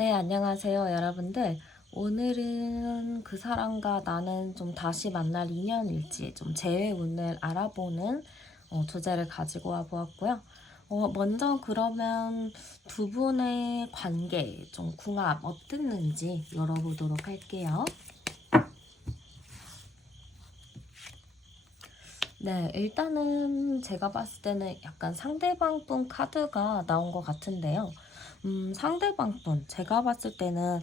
네, 안녕하세요, 여러분들. 오늘은 그 사람과 나는 좀 다시 만날 인연일지 좀 재회 운을 알아보는 주제를 가지고 와보았고요. 먼저 그러면 두 분의 관계, 좀 궁합 어땠는지 열어보도록 할게요. 네, 일단은 제가 봤을 때는 약간 상대방 분 카드가 나온 것 같은데요. 상대방 분, 제가 봤을 때는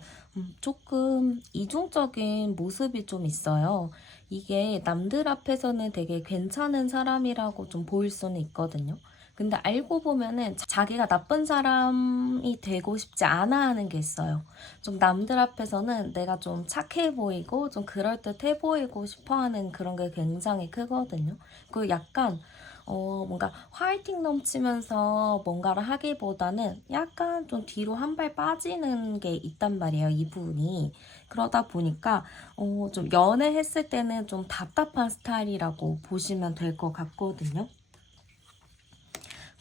조금 이중적인 모습이 좀 있어요. 이게 남들 앞에서는 되게 괜찮은 사람이라고 좀 보일 수는 있거든요. 근데 알고 보면은 자기가 나쁜 사람이 되고 싶지 않아 하는 게 있어요. 좀 남들 앞에서는 내가 좀 착해 보이고 좀 그럴듯해 보이고 싶어 하는 그런 게 굉장히 크거든요. 그 약간 뭔가 화이팅 넘치면서 뭔가를 하기보다는 약간 좀 뒤로 한 발 빠지는 게 있단 말이에요, 이분이. 그러다 보니까 좀 연애했을 때는 좀 답답한 스타일이라고 보시면 될 것 같거든요.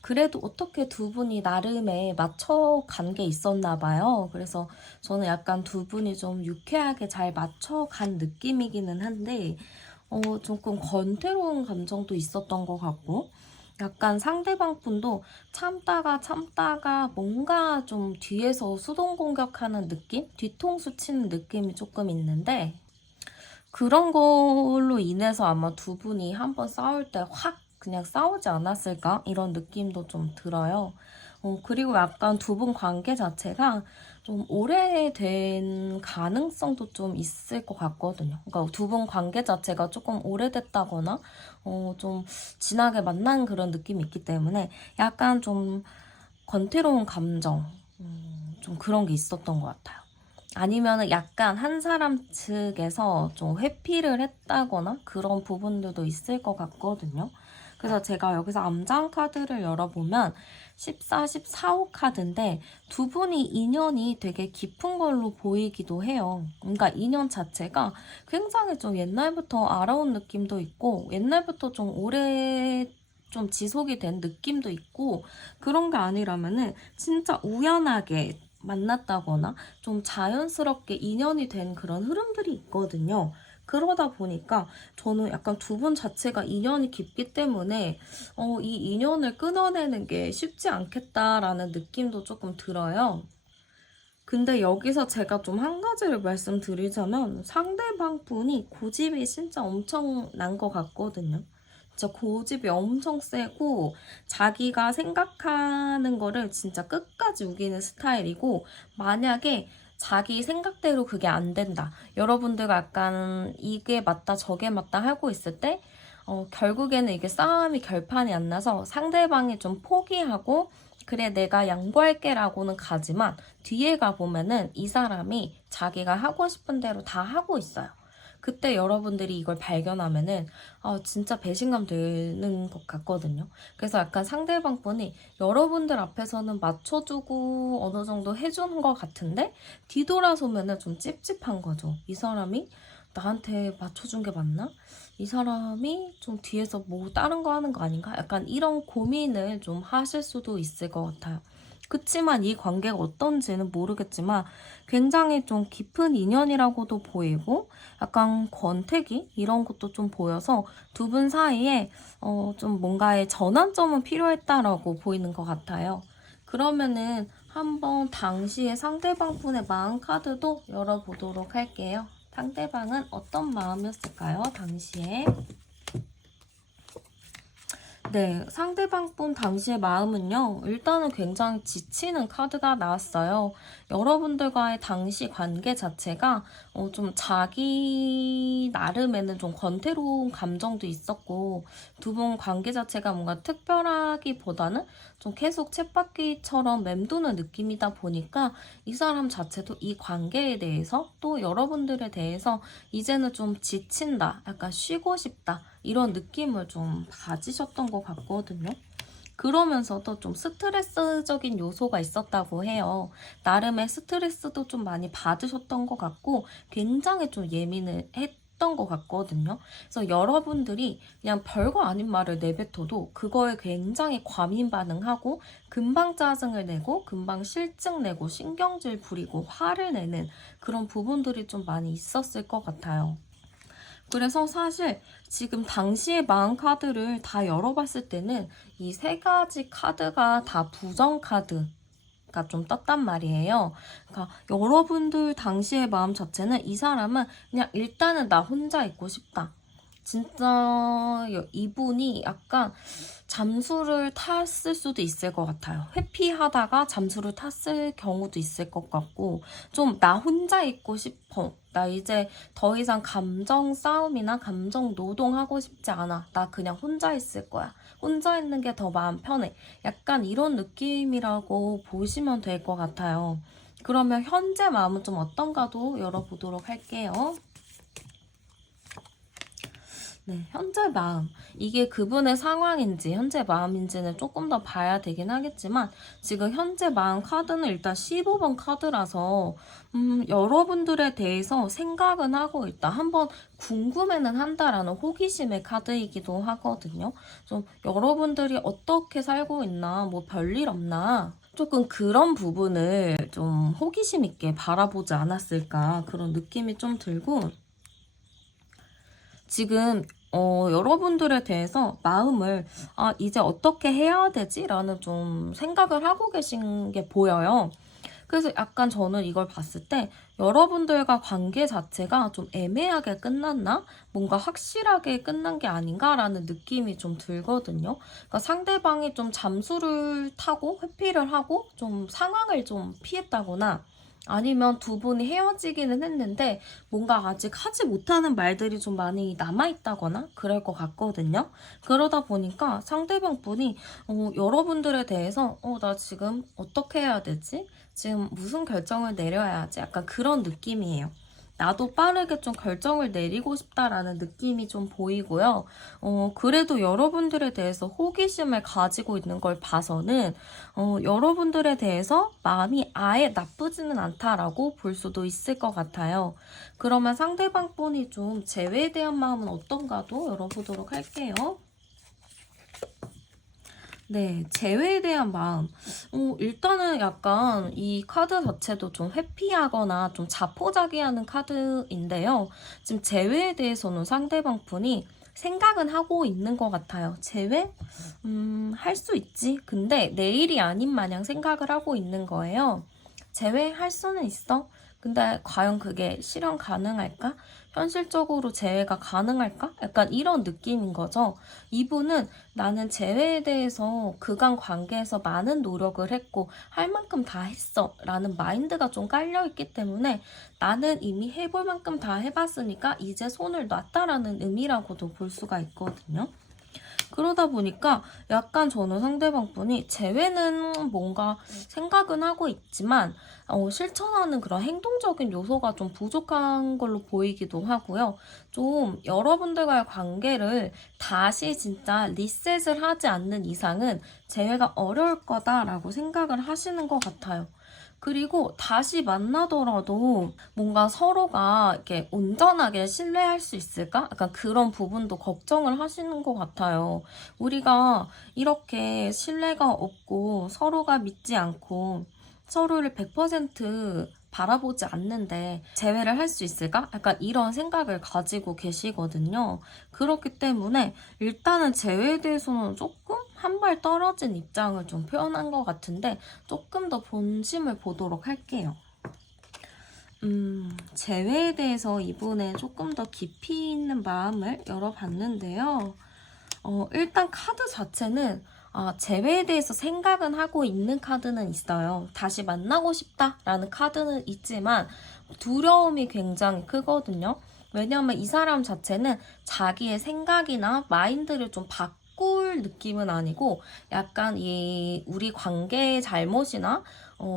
그래도 어떻게 두 분이 나름의 맞춰간 게 있었나 봐요. 그래서 저는 약간 두 분이 좀 유쾌하게 잘 맞춰간 느낌이기는 한데, 조금 권태로운 감정도 있었던 것 같고, 약간 상대방 분도 참다가 참다가 뭔가 좀 뒤에서 수동 공격하는 느낌? 뒤통수 치는 느낌이 조금 있는데, 그런 걸로 인해서 아마 두 분이 한번 싸울 때 확 그냥 싸우지 않았을까? 이런 느낌도 좀 들어요. 그리고 약간 두 분 관계 자체가 좀 오래된 가능성도 좀 있을 것 같거든요. 그러니까 두 분 관계 자체가 조금 오래됐다거나, 좀 진하게 만난 그런 느낌이 있기 때문에 약간 좀 권태로운 감정, 좀 그런 게 있었던 것 같아요. 아니면은 약간 한 사람 측에서 좀 회피를 했다거나 그런 부분들도 있을 것 같거든요. 그래서 제가 여기서 암장 카드를 열어보면 14, 14호 카드인데 두 분이 인연이 되게 깊은 걸로 보이기도 해요. 그러니까 인연 자체가 굉장히 좀 옛날부터 알아온 느낌도 있고 옛날부터 좀 오래 좀 지속이 된 느낌도 있고 그런 게 아니라면은 진짜 우연하게 만났다거나 좀 자연스럽게 인연이 된 그런 흐름들이 있거든요. 그러다 보니까 저는 약간 두 분 자체가 인연이 깊기 때문에 이 인연을 끊어내는 게 쉽지 않겠다라는 느낌도 조금 들어요. 근데 여기서 제가 좀 한 가지를 말씀드리자면 상대방 분이 고집이 진짜 엄청난 것 같거든요. 진짜 고집이 엄청 세고 자기가 생각하는 거를 진짜 끝까지 우기는 스타일이고 만약에 자기 생각대로 그게 안 된다. 여러분들과 약간 이게 맞다 저게 맞다 하고 있을 때 결국에는 이게 싸움이 결판이 안 나서 상대방이 좀 포기하고 그래 내가 양보할게 라고는 가지만 뒤에 가보면은 이 사람이 자기가 하고 싶은 대로 다 하고 있어요. 그때 여러분들이 이걸 발견하면은 진짜 배신감 드는 것 같거든요. 그래서 약간 상대방 분이 여러분들 앞에서는 맞춰주고 어느 정도 해주는 것 같은데 뒤돌아서면은 좀 찝찝한 거죠. 이 사람이 나한테 맞춰준 게 맞나? 이 사람이 좀 뒤에서 뭐 다른 거 하는 거 아닌가? 약간 이런 고민을 좀 하실 수도 있을 것 같아요. 그치만 이 관계가 어떤지는 모르겠지만 굉장히 좀 깊은 인연이라고도 보이고 약간 권태기 이런 것도 좀 보여서 두 분 사이에 좀 뭔가의 전환점은 필요했다라고 보이는 것 같아요. 그러면은 한번 당시의 상대방 분의 마음 카드도 열어보도록 할게요. 상대방은 어떤 마음이었을까요? 당시에. 네, 상대방 분 당시의 마음은요, 일단은 굉장히 지치는 카드가 나왔어요. 여러분들과의 당시 관계 자체가 좀 자기 나름에는 좀 권태로운 감정도 있었고, 두 분 관계 자체가 뭔가 특별하기보다는 좀 계속 쳇바퀴처럼 맴도는 느낌이다 보니까 이 사람 자체도 이 관계에 대해서 또 여러분들에 대해서 이제는 좀 지친다, 약간 쉬고 싶다, 이런 느낌을 좀 가지셨던 것 같거든요. 그러면서도 좀 스트레스적인 요소가 있었다고 해요. 나름의 스트레스도 좀 많이 받으셨던 것 같고 굉장히 좀 예민을 했던 것 같거든요. 그래서 여러분들이 그냥 별거 아닌 말을 내뱉어도 그거에 굉장히 과민 반응하고 금방 짜증을 내고 금방 실증 내고 신경질 부리고 화를 내는 그런 부분들이 좀 많이 있었을 것 같아요. 그래서 사실 지금 당시의 마음 카드를 다 열어봤을 때는 이 세 가지 카드가 다 부정 카드가 좀 떴단 말이에요. 그러니까 여러분들 당시의 마음 자체는 이 사람은 그냥 일단은 나 혼자 있고 싶다. 진짜 이분이 약간 잠수를 탔을 수도 있을 것 같아요. 회피하다가 잠수를 탔을 경우도 있을 것 같고, 좀 나 혼자 있고 싶어. 나 이제 더 이상 감정 싸움이나 감정 노동하고 싶지 않아. 나 그냥 혼자 있을 거야. 혼자 있는 게 더 마음 편해. 약간 이런 느낌이라고 보시면 될 것 같아요. 그러면 현재 마음은 좀 어떤가도 열어보도록 할게요. 네, 현재 마음. 이게 그분의 상황인지 현재 마음인지는 조금 더 봐야 되긴 하겠지만 지금 현재 마음 카드는 일단 15번 카드라서 여러분들에 대해서 생각은 하고 있다. 한번 궁금해는 한다라는 호기심의 카드이기도 하거든요. 좀 여러분들이 어떻게 살고 있나, 뭐 별일 없나 조금 그런 부분을 좀 호기심 있게 바라보지 않았을까 그런 느낌이 좀 들고 지금 여러분들에 대해서 마음을 이제 어떻게 해야 되지? 라는 좀 생각을 하고 계신 게 보여요. 그래서 약간 저는 이걸 봤을 때 여러분들과 관계 자체가 좀 애매하게 끝났나? 뭔가 확실하게 끝난 게 아닌가라는 느낌이 좀 들거든요. 그러니까 상대방이 좀 잠수를 타고 회피를 하고 좀 상황을 좀 피했다거나 아니면 두 분이 헤어지기는 했는데 뭔가 아직 하지 못하는 말들이 좀 많이 남아있다거나 그럴 것 같거든요. 그러다 보니까 상대방 분이 여러분들에 대해서 나 지금 어떻게 해야 되지? 지금 무슨 결정을 내려야 하지? 약간 그런 느낌이에요. 나도 빠르게 좀 결정을 내리고 싶다라는 느낌이 좀 보이고요. 그래도 여러분들에 대해서 호기심을 가지고 있는 걸 봐서는 여러분들에 대해서 마음이 아예 나쁘지는 않다라고 볼 수도 있을 것 같아요. 그러면 상대방 분이 좀 재회에 대한 마음은 어떤가도 열어보도록 할게요. 네, 재회에 대한 마음. 일단은 약간 이 카드 자체도 좀 회피하거나 좀 자포자기하는 카드인데요. 지금 재회에 대해서는 상대방 분이 생각은 하고 있는 것 같아요. 재회? 할 수 있지. 근데 내일이 아닌 마냥 생각을 하고 있는 거예요. 재회할 수는 있어. 근데 과연 그게 실현 가능할까? 현실적으로 재회가 가능할까? 약간 이런 느낌인 거죠. 이분은 나는 재회에 대해서 그간 관계에서 많은 노력을 했고 할 만큼 다 했어 라는 마인드가 좀 깔려있기 때문에 나는 이미 해볼 만큼 다 해봤으니까 이제 손을 놨다라는 의미라고도 볼 수가 있거든요. 그러다 보니까 약간 저는 상대방 분이 재회는 뭔가 생각은 하고 있지만 실천하는 그런 행동적인 요소가 좀 부족한 걸로 보이기도 하고요. 좀 여러분들과의 관계를 다시 진짜 리셋을 하지 않는 이상은 재회가 어려울 거다라고 생각을 하시는 것 같아요. 그리고 다시 만나더라도 뭔가 서로가 이렇게 온전하게 신뢰할 수 있을까? 약간 그런 부분도 걱정을 하시는 것 같아요. 우리가 이렇게 신뢰가 없고 서로가 믿지 않고 서로를 100% 바라보지 않는데 재회를 할 수 있을까? 약간 이런 생각을 가지고 계시거든요. 그렇기 때문에 일단은 재회에 대해서는 조금 한 발 떨어진 입장을 좀 표현한 것 같은데 조금 더 본심을 보도록 할게요. 재회에 대해서 이번에 조금 더 깊이 있는 마음을 열어봤는데요. 일단 카드 자체는 재회에 대해서 생각은 하고 있는 카드는 있어요. 다시 만나고 싶다라는 카드는 있지만 두려움이 굉장히 크거든요. 왜냐하면 이 사람 자체는 자기의 생각이나 마인드를 좀 바꿀 느낌은 아니고 약간 이 우리 관계의 잘못이나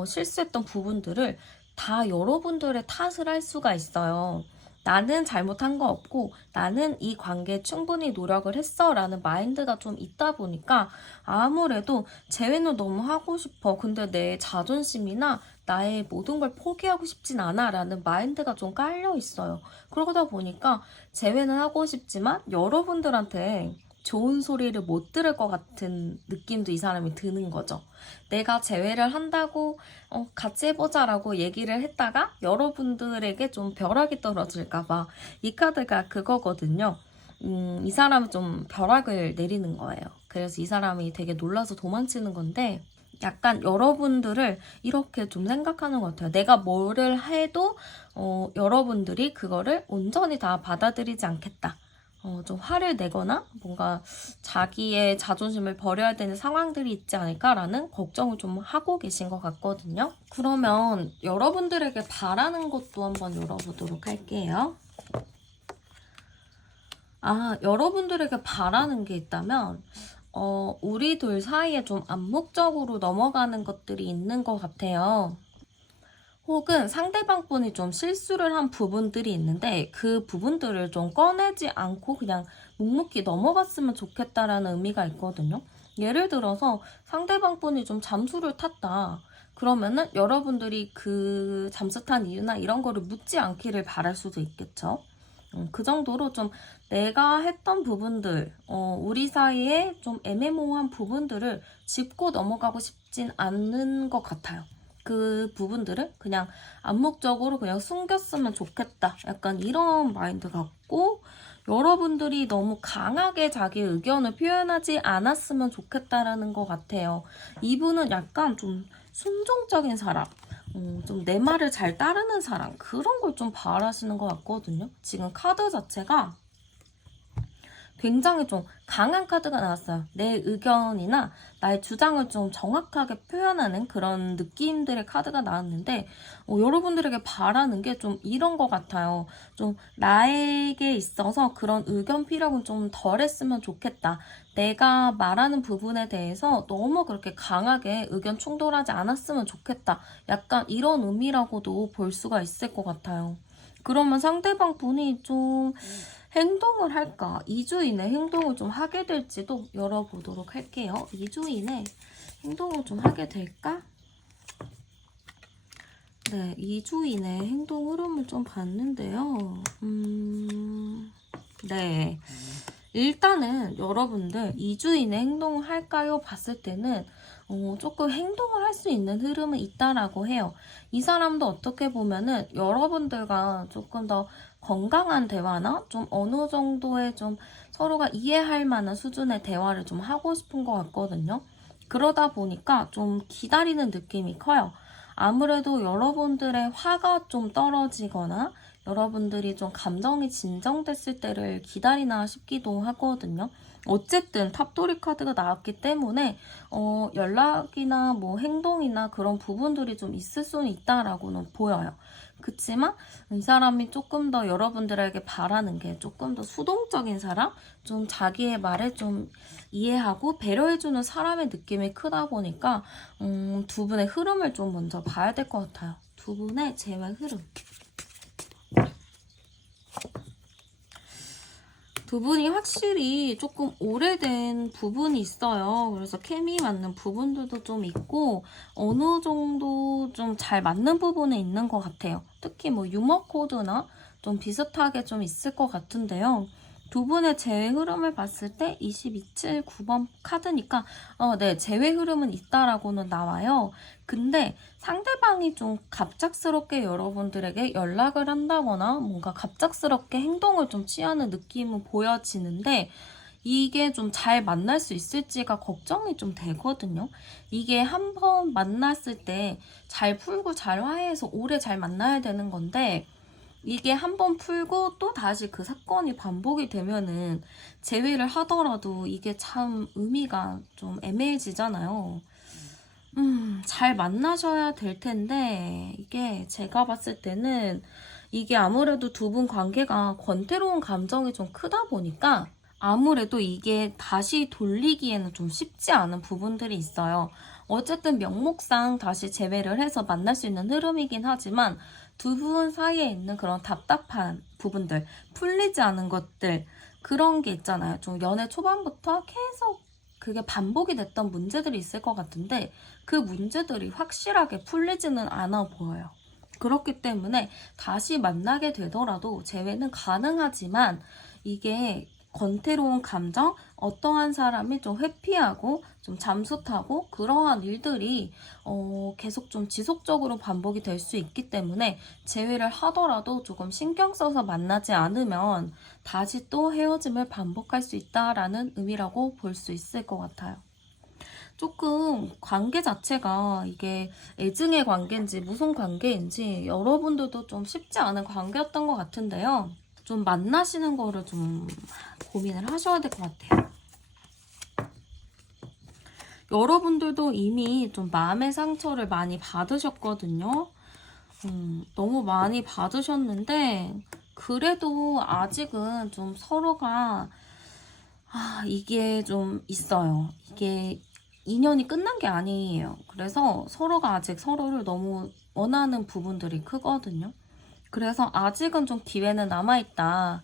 실수했던 부분들을 다 여러분들의 탓을 할 수가 있어요. 나는 잘못한 거 없고 나는 이 관계에 충분히 노력을 했어 라는 마인드가 좀 있다 보니까 아무래도 재회는 너무 하고 싶어. 근데 내 자존심이나 나의 모든 걸 포기하고 싶진 않아 라는 마인드가 좀 깔려 있어요. 그러다 보니까 재회는 하고 싶지만 여러분들한테 좋은 소리를 못 들을 것 같은 느낌도 이 사람이 드는 거죠. 내가 재회를 한다고 같이 해보자라고 얘기를 했다가 여러분들에게 좀 벼락이 떨어질까봐 이 카드가 그거거든요. 이 사람은 좀 벼락을 내리는 거예요. 그래서 이 사람이 되게 놀라서 도망치는 건데 약간 여러분들을 이렇게 좀 생각하는 것 같아요. 내가 뭐를 해도 여러분들이 그거를 온전히 다 받아들이지 않겠다. 좀 화를 내거나 뭔가 자기의 자존심을 버려야 되는 상황들이 있지 않을까라는 걱정을 좀 하고 계신 것 같거든요. 그러면 여러분들에게 바라는 것도 한번 열어보도록 할게요. 여러분들에게 바라는 게 있다면 우리 둘 사이에 좀 암묵적으로 넘어가는 것들이 있는 것 같아요. 혹은 상대방 분이 좀 실수를 한 부분들이 있는데 그 부분들을 좀 꺼내지 않고 그냥 묵묵히 넘어갔으면 좋겠다라는 의미가 있거든요. 예를 들어서 상대방 분이 좀 잠수를 탔다. 그러면은 여러분들이 그 잠수 탄 이유나 이런 거를 묻지 않기를 바랄 수도 있겠죠. 그 정도로 좀 내가 했던 부분들, 우리 사이에 좀 애매모호한 부분들을 짚고 넘어가고 싶진 않는 것 같아요. 그 부분들을 그냥 암묵적으로 그냥 숨겼으면 좋겠다. 약간 이런 마인드 같고 여러분들이 너무 강하게 자기 의견을 표현하지 않았으면 좋겠다라는 것 같아요. 이분은 약간 좀 순종적인 사람, 좀 내 말을 잘 따르는 사람 그런 걸 좀 바라시는 것 같거든요. 지금 카드 자체가 굉장히 좀 강한 카드가 나왔어요. 내 의견이나 나의 주장을 좀 정확하게 표현하는 그런 느낌들의 카드가 나왔는데 여러분들에게 바라는 게 좀 이런 것 같아요. 좀 나에게 있어서 그런 의견 피력은 좀 덜했으면 좋겠다. 내가 말하는 부분에 대해서 너무 그렇게 강하게 의견 충돌하지 않았으면 좋겠다. 약간 이런 의미라고도 볼 수가 있을 것 같아요. 그러면 상대방 분이 좀 행동을 할까? 2주 이내 행동을 좀 하게 될지도 열어보도록 할게요. 2주 이내 행동을 좀 하게 될까? 네, 2주 이내 행동 흐름을 좀 봤는데요. 네. 일단은 여러분들 2주 이내 행동을 할까요? 봤을 때는 조금 행동을 할 수 있는 흐름은 있다라고 해요. 이 사람도 어떻게 보면은 여러분들과 조금 더 건강한 대화나 좀 어느 정도의 좀 서로가 이해할 만한 수준의 대화를 좀 하고 싶은 것 같거든요. 그러다 보니까 좀 기다리는 느낌이 커요. 아무래도 여러분들의 화가 좀 떨어지거나 여러분들이 좀 감정이 진정됐을 때를 기다리나 싶기도 하거든요. 어쨌든 탑도리 카드가 나왔기 때문에 연락이나 뭐 행동이나 그런 부분들이 좀 있을 수는 있다라고는 보여요. 그치만 이 사람이 조금 더 여러분들에게 바라는 게 조금 더 수동적인 사람? 좀 자기의 말에 좀 이해하고 배려해주는 사람의 느낌이 크다 보니까 두 분의 흐름을 좀 먼저 봐야 될 것 같아요. 두 분의 재회 흐름. 두 분이 확실히 조금 오래된 부분이 있어요. 그래서 케미 맞는 부분들도 좀 있고 어느 정도 좀 잘 맞는 부분이 있는 것 같아요. 특히 뭐 유머 코드나 좀 비슷하게 좀 있을 것 같은데요. 두 분의 재회 흐름을 봤을 때 22, 9번 카드니까 네, 재회 흐름은 있다라고는 나와요. 근데 상대방이 좀 갑작스럽게 여러분들에게 연락을 한다거나 뭔가 갑작스럽게 행동을 좀 취하는 느낌은 보여지는데 이게 좀 잘 만날 수 있을지가 걱정이 좀 되거든요. 이게 한번 만났을 때 잘 풀고 잘 화해해서 오래 잘 만나야 되는 건데 이게 한번 풀고 또 다시 그 사건이 반복이 되면은 재회를 하더라도 이게 참 의미가 좀 애매해지잖아요. 잘 만나셔야 될 텐데 이게 제가 봤을 때는 이게 아무래도 두 분 관계가 권태로운 감정이 좀 크다 보니까 아무래도 이게 다시 돌리기에는 좀 쉽지 않은 부분들이 있어요. 어쨌든 명목상 다시 재회를 해서 만날 수 있는 흐름이긴 하지만 두 분 사이에 있는 그런 답답한 부분들, 풀리지 않은 것들, 그런 게 있잖아요. 좀 연애 초반부터 계속 그게 반복이 됐던 문제들이 있을 것 같은데 그 문제들이 확실하게 풀리지는 않아 보여요. 그렇기 때문에 다시 만나게 되더라도 재회는 가능하지만 이게 권태로운 감정, 어떠한 사람이 좀 회피하고 좀 잠수 타고 그러한 일들이 계속 좀 지속적으로 반복이 될 수 있기 때문에 재회를 하더라도 조금 신경 써서 만나지 않으면 다시 또 헤어짐을 반복할 수 있다라는 의미라고 볼 수 있을 것 같아요. 조금 관계 자체가 이게 애증의 관계인지 무슨 관계인지 여러분들도 좀 쉽지 않은 관계였던 것 같은데요. 좀 만나시는 거를 좀 고민을 하셔야 될 것 같아요. 여러분들도 이미 좀 마음의 상처를 많이 받으셨거든요. 너무 많이 받으셨는데 그래도 아직은 좀 서로가 이게 좀 있어요. 이게 인연이 끝난 게 아니에요. 그래서 서로가 아직 서로를 너무 원하는 부분들이 크거든요. 그래서 아직은 좀 기회는 남아있다.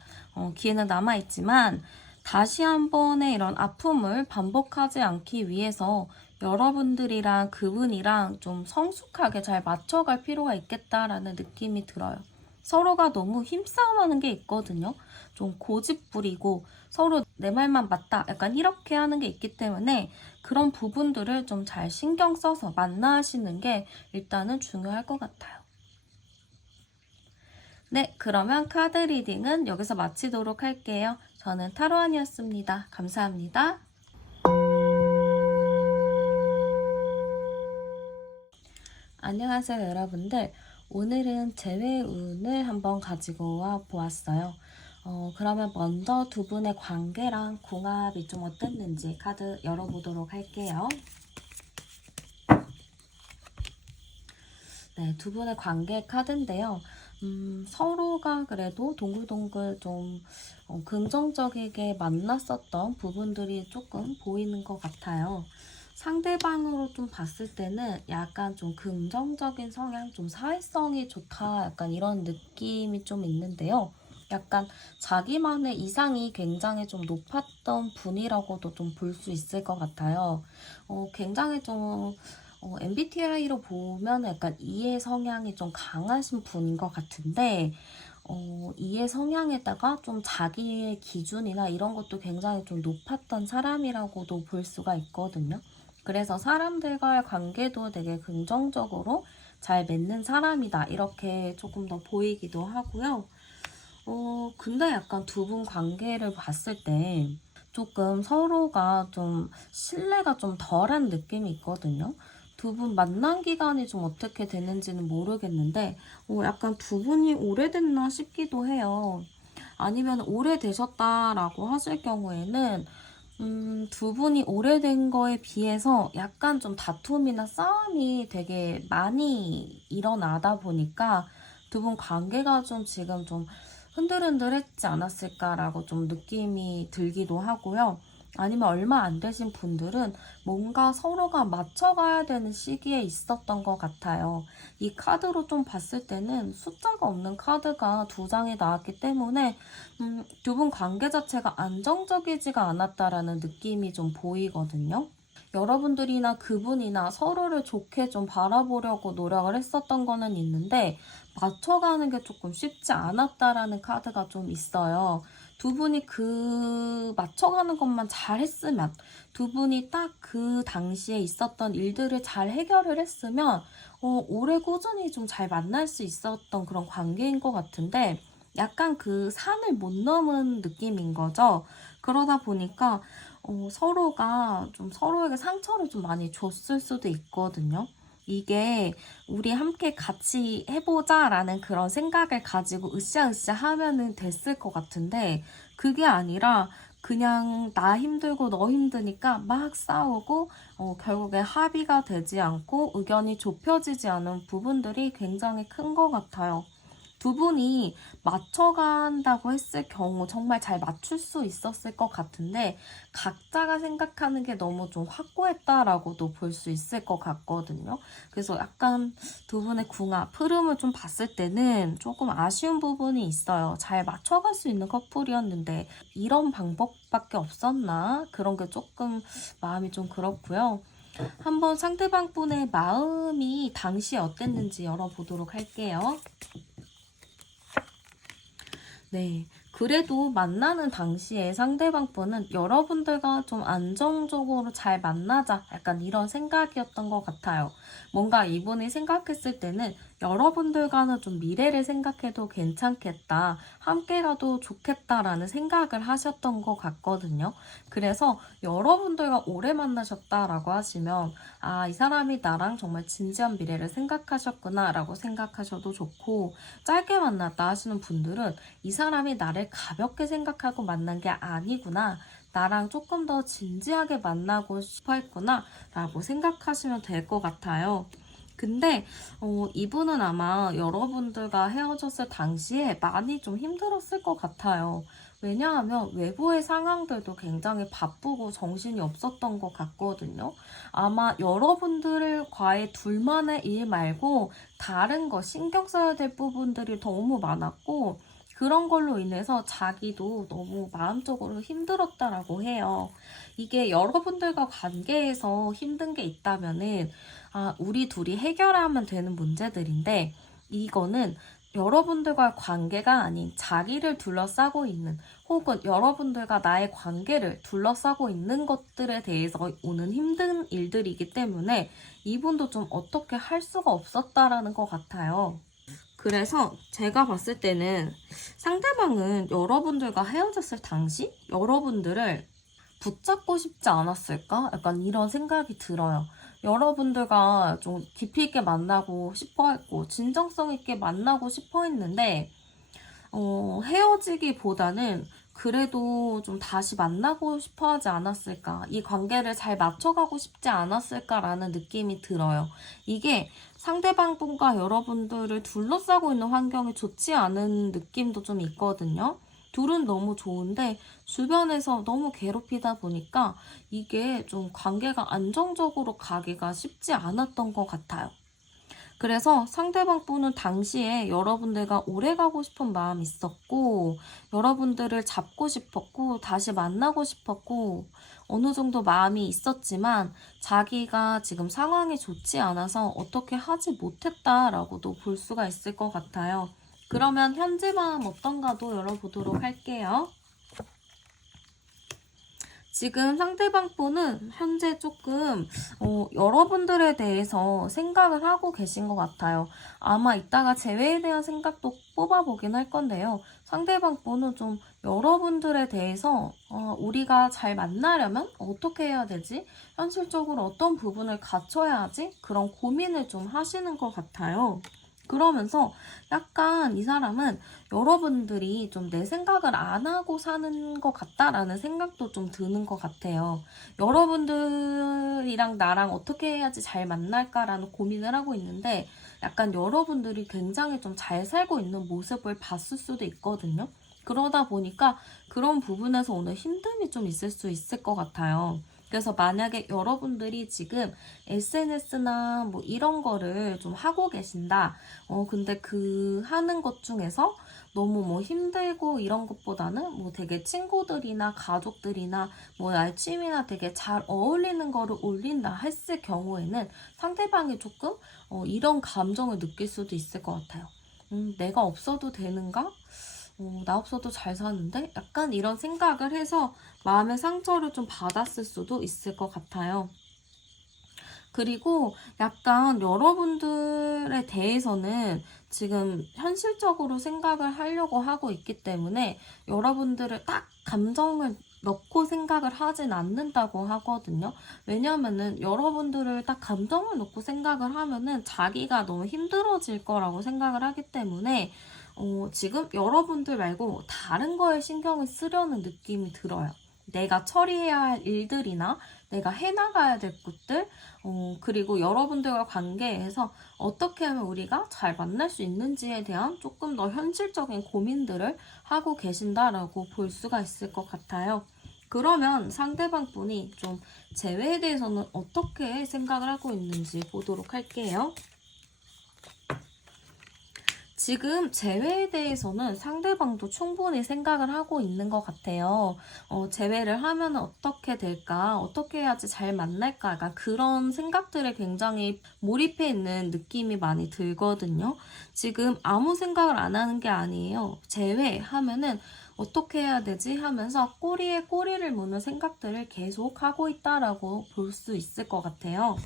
기회는 남아있지만 다시 한 번의 이런 아픔을 반복하지 않기 위해서 여러분들이랑 그분이랑 좀 성숙하게 잘 맞춰갈 필요가 있겠다라는 느낌이 들어요. 서로가 너무 힘싸움하는 게 있거든요. 좀 고집 부리고 서로 내 말만 맞다 약간 이렇게 하는 게 있기 때문에 그런 부분들을 좀 잘 신경 써서 만나시는 게 일단은 중요할 것 같아요. 네, 그러면 카드 리딩은 여기서 마치도록 할게요. 저는 타로안이었습니다. 감사합니다. 안녕하세요, 여러분들. 오늘은 재회운을 한번 가지고 와 보았어요. 그러면 먼저 두 분의 관계랑 궁합이 좀 어땠는지 카드 열어보도록 할게요. 네, 두 분의 관계 카드인데요. 서로가 그래도 동글동글 좀 긍정적이게 만났었던 부분들이 조금 보이는 것 같아요. 상대방으로 좀 봤을 때는 약간 좀 긍정적인 성향, 좀 사회성이 좋다, 약간 이런 느낌이 좀 있는데요. 약간 자기만의 이상이 굉장히 좀 높았던 분이라고도 좀 볼 수 있을 것 같아요. 굉장히 좀 MBTI로 보면 약간 E의 성향이 좀 강하신 분인 것 같은데 E의 성향에다가 좀 자기의 기준이나 이런 것도 굉장히 좀 높았던 사람이라고도 볼 수가 있거든요. 그래서 사람들과의 관계도 되게 긍정적으로 잘 맺는 사람이다 이렇게 조금 더 보이기도 하고요. 근데 약간 두 분 관계를 봤을 때 조금 서로가 좀 신뢰가 좀 덜한 느낌이 있거든요. 두 분 만난 기간이 좀 어떻게 되는지는 모르겠는데 약간 두 분이 오래됐나 싶기도 해요. 아니면 오래되셨다라고 하실 경우에는 두 분이 오래된 거에 비해서 약간 좀 다툼이나 싸움이 되게 많이 일어나다 보니까 두 분 관계가 좀 지금 좀 흔들흔들했지 않았을까라고 좀 느낌이 들기도 하고요. 아니면 얼마 안 되신 분들은 뭔가 서로가 맞춰가야 되는 시기에 있었던 것 같아요. 이 카드로 좀 봤을 때는 숫자가 없는 카드가 두 장이 나왔기 때문에 두 분 관계 자체가 안정적이지가 않았다라는 느낌이 좀 보이거든요. 여러분들이나 그분이나 서로를 좋게 좀 바라보려고 노력을 했었던 거는 있는데 맞춰가는 게 조금 쉽지 않았다라는 카드가 좀 있어요. 두 분이 그 맞춰가는 것만 잘 했으면, 두 분이 딱 그 당시에 있었던 일들을 잘 해결을 했으면 오래 꾸준히 좀 잘 만날 수 있었던 그런 관계인 것 같은데 약간 그 산을 못 넘은 느낌인 거죠. 그러다 보니까 서로가 좀 서로에게 상처를 좀 많이 줬을 수도 있거든요. 이게 우리 함께 같이 해보자 라는 그런 생각을 가지고 으쌰으쌰 하면은 됐을 것 같은데 그게 아니라 그냥 나 힘들고 너 힘드니까 막 싸우고 결국에 합의가 되지 않고 의견이 좁혀지지 않은 부분들이 굉장히 큰 것 같아요. 두 분이 맞춰간다고 했을 경우 정말 잘 맞출 수 있었을 것 같은데 각자가 생각하는 게 너무 좀 확고했다라고도 볼 수 있을 것 같거든요. 그래서 약간 두 분의 궁합, 흐름을 좀 봤을 때는 조금 아쉬운 부분이 있어요. 잘 맞춰갈 수 있는 커플이었는데 이런 방법밖에 없었나? 그런 게 조금 마음이 좀 그렇고요. 한번 상대방 분의 마음이 당시에 어땠는지 열어보도록 할게요. 네. 그래도 만나는 당시에 상대방 분은 여러분들과 좀 안정적으로 잘 만나자 약간 이런 생각이었던 것 같아요. 뭔가 이분이 생각했을 때는 여러분들과는 좀 미래를 생각해도 괜찮겠다, 함께 가도 좋겠다라는 생각을 하셨던 것 같거든요. 그래서 여러분들과 오래 만나셨다라고 하시면 아, 이 사람이 나랑 정말 진지한 미래를 생각하셨구나 라고 생각하셔도 좋고, 짧게 만났다 하시는 분들은 이 사람이 나를 가볍게 생각하고 만난 게 아니구나, 나랑 조금 더 진지하게 만나고 싶어 했구나 라고 생각하시면 될 것 같아요. 근데 이분은 아마 여러분들과 헤어졌을 당시에 많이 좀 힘들었을 것 같아요. 왜냐하면 외부의 상황들도 굉장히 바쁘고 정신이 없었던 것 같거든요. 아마 여러분들과의 둘만의 일 말고 다른 거 신경 써야 될 부분들이 너무 많았고, 그런 걸로 인해서 자기도 너무 마음적으로 힘들었다라고 해요. 이게 여러분들과 관계에서 힘든 게 있다면은 아, 우리 둘이 해결하면 되는 문제들인데, 이거는 여러분들과 관계가 아닌 자기를 둘러싸고 있는, 혹은 여러분들과 나의 관계를 둘러싸고 있는 것들에 대해서 오는 힘든 일들이기 때문에 이분도 좀 어떻게 할 수가 없었다라는 것 같아요. 그래서 제가 봤을 때는 상대방은 여러분들과 헤어졌을 당시 여러분들을 붙잡고 싶지 않았을까? 약간 이런 생각이 들어요. 여러분들과 좀 깊이 있게 만나고 싶어 했고, 진정성 있게 만나고 싶어 했는데, 헤어지기보다는 그래도 좀 다시 만나고 싶어 하지 않았을까? 이 관계를 잘 맞춰가고 싶지 않았을까라는 느낌이 들어요. 이게 상대방 분과 여러분들을 둘러싸고 있는 환경이 좋지 않은 느낌도 좀 있거든요. 둘은 너무 좋은데 주변에서 너무 괴롭히다 보니까 이게 좀 관계가 안정적으로 가기가 쉽지 않았던 것 같아요. 그래서 상대방 분은 당시에 여러분들과 오래 가고 싶은 마음이 있었고, 여러분들을 잡고 싶었고, 다시 만나고 싶었고, 어느 정도 마음이 있었지만, 자기가 지금 상황이 좋지 않아서 어떻게 하지 못했다라고도 볼 수가 있을 것 같아요. 그러면 현재 마음 어떤가도 열어보도록 할게요. 지금 상대방 분은 현재 조금 여러분들에 대해서 생각을 하고 계신 것 같아요. 아마 이따가 재회에 대한 생각도 뽑아보긴 할 건데요. 상대방 분은 좀 여러분들에 대해서 우리가 잘 만나려면 어떻게 해야 되지? 현실적으로 어떤 부분을 갖춰야 하지? 그런 고민을 좀 하시는 것 같아요. 그러면서 약간 이 사람은 여러분들이 좀 내 생각을 안 하고 사는 것 같다라는 생각도 좀 드는 것 같아요. 여러분들이랑 나랑 어떻게 해야지 잘 만날까라는 고민을 하고 있는데, 약간 여러분들이 굉장히 좀 잘 살고 있는 모습을 봤을 수도 있거든요. 그러다 보니까 그런 부분에서 오는 힘듦이 좀 있을 수 있을 것 같아요. 그래서 만약에 여러분들이 지금 SNS나 뭐 이런 거를 좀 하고 계신다. 근데 그 하는 것 중에서 너무 뭐 힘들고 이런 것보다는 뭐 되게 친구들이나 가족들이나 뭐 나의 취미나 되게 잘 어울리는 거를 올린다 했을 경우에는 상대방이 조금 이런 감정을 느낄 수도 있을 것 같아요. 내가 없어도 되는가? 나 없어도 잘 사는데? 약간 이런 생각을 해서 마음의 상처를 좀 받았을 수도 있을 것 같아요. 그리고 약간 여러분들에 대해서는 지금 현실적으로 생각을 하려고 하고 있기 때문에 여러분들을 딱 감정을 넣고 생각을 하진 않는다고 하거든요. 왜냐면은 여러분들을 딱 감정을 넣고 생각을 하면은 자기가 너무 힘들어질 거라고 생각을 하기 때문에 지금 여러분들 말고 다른 거에 신경을 쓰려는 느낌이 들어요. 내가 처리해야 할 일들이나 내가 해나가야 될 것들, 그리고 여러분들과 관계에서 어떻게 하면 우리가 잘 만날 수 있는지에 대한 조금 더 현실적인 고민들을 하고 계신다라고 볼 수가 있을 것 같아요. 그러면 상대방 분이 좀 재회에 대해서는 어떻게 생각을 하고 있는지 보도록 할게요. 지금 재회에 대해서는 상대방도 충분히 생각을 하고 있는 것 같아요. 재회를 하면 어떻게 될까? 어떻게 해야지 잘 만날까? 약간 그런 생각들에 굉장히 몰입해 있는 느낌이 많이 들거든요. 지금 아무 생각을 안 하는 게 아니에요. 재회하면은 어떻게 해야 되지? 하면서 꼬리에 꼬리를 무는 생각들을 계속 하고 있다라고 볼 수 있을 것 같아요.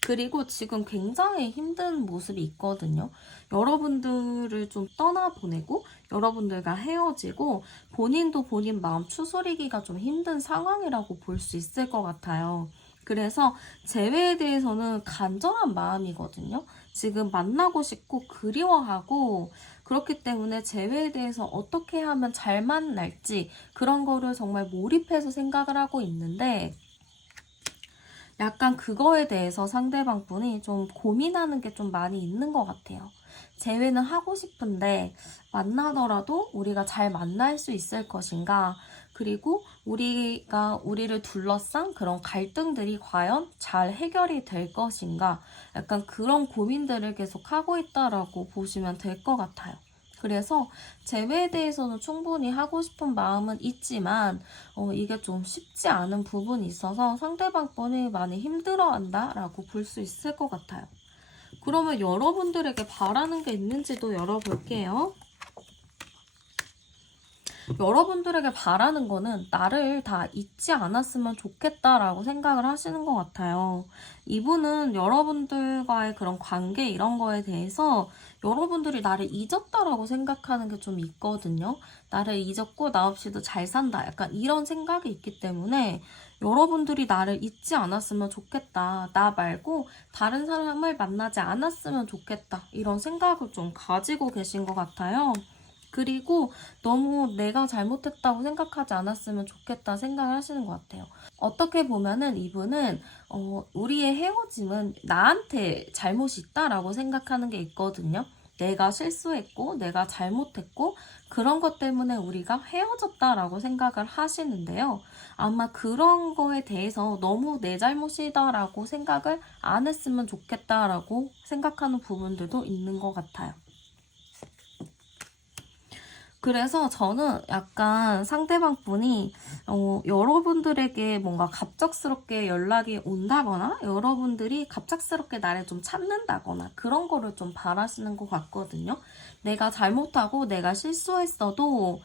그리고 지금 굉장히 힘든 모습이 있거든요. 여러분들을 좀 떠나보내고 여러분들과 헤어지고 본인도 본인 마음 추스리기가 좀 힘든 상황이라고 볼 수 있을 것 같아요. 그래서 재회에 대해서는 간절한 마음이거든요. 지금 만나고 싶고 그리워하고 그렇기 때문에 재회에 대해서 어떻게 하면 잘 만날지 그런 거를 정말 몰입해서 생각을 하고 있는데 약간 그거에 대해서 상대방 분이 좀 고민하는 게 좀 많이 있는 것 같아요. 재회는 하고 싶은데 만나더라도 우리가 잘 만날 수 있을 것인가? 그리고 우리를 둘러싼 그런 갈등들이 과연 잘 해결이 될 것인가? 약간 그런 고민들을 계속 하고 있다라고 보시면 될 것 같아요. 그래서 재회에 대해서는 충분히 하고 싶은 마음은 있지만 이게 좀 쉽지 않은 부분이 있어서 상대방 분이 많이 힘들어한다라고 볼 수 있을 것 같아요. 그러면 여러분들에게 바라는 게 있는지도 열어볼게요. 여러분들에게 바라는 거는 나를 다 잊지 않았으면 좋겠다라고 생각을 하시는 것 같아요. 이분은 여러분들과의 그런 관계 이런 거에 대해서 여러분들이 나를 잊었다라고 생각하는 게 좀 있거든요. 나를 잊었고 나 없이도 잘 산다. 약간 이런 생각이 있기 때문에 여러분들이 나를 잊지 않았으면 좋겠다. 나 말고 다른 사람을 만나지 않았으면 좋겠다. 이런 생각을 좀 가지고 계신 것 같아요. 그리고 너무 내가 잘못했다고 생각하지 않았으면 좋겠다 생각을 하시는 것 같아요. 어떻게 보면은 이분은 우리의 헤어짐은 나한테 잘못이 있다라고 생각하는 게 있거든요. 내가 실수했고 내가 잘못했고 그런 것 때문에 우리가 헤어졌다라고 생각을 하시는데요. 아마 그런 거에 대해서 너무 내 잘못이다라고 생각을 안 했으면 좋겠다라고 생각하는 부분들도 있는 것 같아요. 그래서 저는 약간 상대방 분이 여러분들에게 뭔가 갑작스럽게 연락이 온다거나 여러분들이 갑작스럽게 나를 좀 찾는다거나 그런 거를 좀 바라시는 것 같거든요. 내가 잘못하고 내가 실수했어도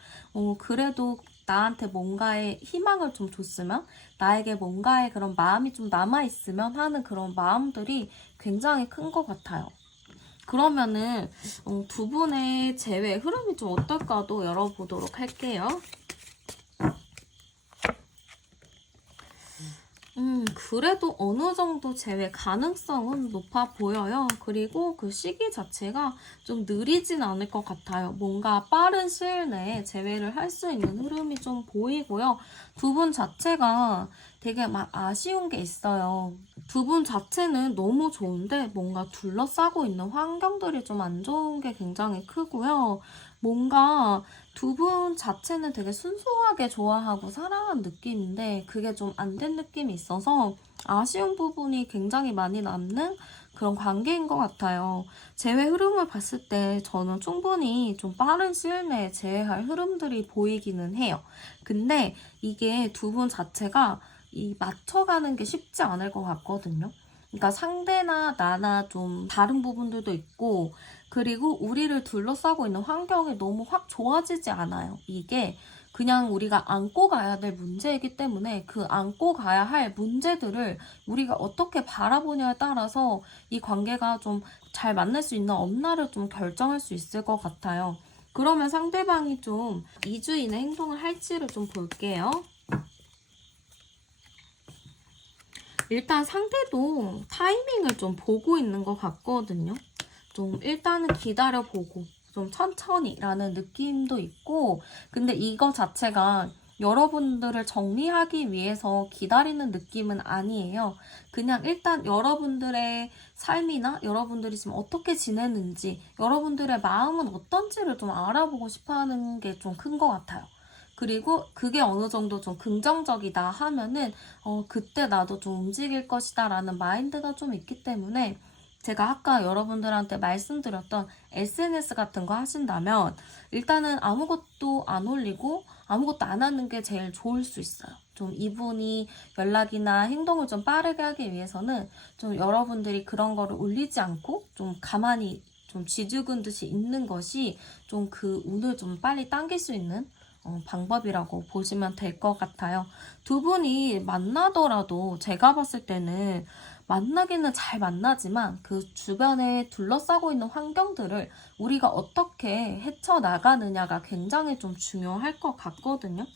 그래도 나한테 뭔가의 희망을 좀 줬으면 나에게 뭔가의 그런 마음이 좀 남아있으면 하는 그런 마음들이 굉장히 큰 것 같아요. 그러면은 두 분의 재회 흐름이 좀 어떨까도 열어보도록 할게요. 그래도 어느 정도 재회 가능성은 높아 보여요. 그리고 그 시기 자체가 좀 느리진 않을 것 같아요. 뭔가 빠른 시일 내에 재회를 할 수 있는 흐름이 좀 보이고요. 두 분 자체가 되게 막 아쉬운 게 있어요. 두 분 자체는 너무 좋은데 뭔가 둘러싸고 있는 환경들이 좀 안 좋은 게 굉장히 크고요. 뭔가 두 분 자체는 되게 순수하게 좋아하고 사랑한 느낌인데 그게 좀 안 된 느낌이 있어서 아쉬운 부분이 굉장히 많이 남는 그런 관계인 것 같아요. 재회 흐름을 봤을 때 저는 충분히 좀 빠른 시일 내에 재회할 흐름들이 보이기는 해요. 근데 이게 두 분 자체가 맞춰가는 게 쉽지 않을 것 같거든요. 그러니까 상대나 나나 좀 다른 부분들도 있고 그리고 우리를 둘러싸고 있는 환경이 너무 확 좋아지지 않아요. 이게 그냥 우리가 안고 가야 될 문제이기 때문에 그 안고 가야 할 문제들을 우리가 어떻게 바라보냐에 따라서 이 관계가 좀 잘 만날 수 있나 없나를 좀 결정할 수 있을 것 같아요. 그러면 상대방이 좀 이주인의 행동을 할지를 좀 볼게요. 일단 상대도 타이밍을 좀 보고 있는 것 같거든요. 좀 일단은 기다려보고 좀 천천히 라는 느낌도 있고 근데 이거 자체가 여러분들을 정리하기 위해서 기다리는 느낌은 아니에요. 그냥 일단 여러분들의 삶이나 여러분들이 지금 어떻게 지내는지, 여러분들의 마음은 어떤지를 좀 알아보고 싶어 하는 게 좀 큰 것 같아요. 그리고 그게 어느 정도 좀 긍정적이다 하면은 그때 나도 좀 움직일 것이다 라는 마인드가 좀 있기 때문에 제가 아까 여러분들한테 말씀드렸던 SNS 같은 거 하신다면 일단은 아무것도 안 올리고 아무것도 안 하는 게 제일 좋을 수 있어요. 좀 이분이 연락이나 행동을 좀 빠르게 하기 위해서는 좀 여러분들이 그런 거를 올리지 않고 좀 가만히 좀 쥐죽은 듯이 있는 것이 좀 그 운을 좀 빨리 당길 수 있는 방법이라고 보시면 될 것 같아요. 두 분이 만나더라도 제가 봤을 때는 만나기는 잘 만나지만 그 주변에 둘러싸고 있는 환경들을 우리가 어떻게 헤쳐나가느냐가 굉장히 좀 중요할 것 같거든요.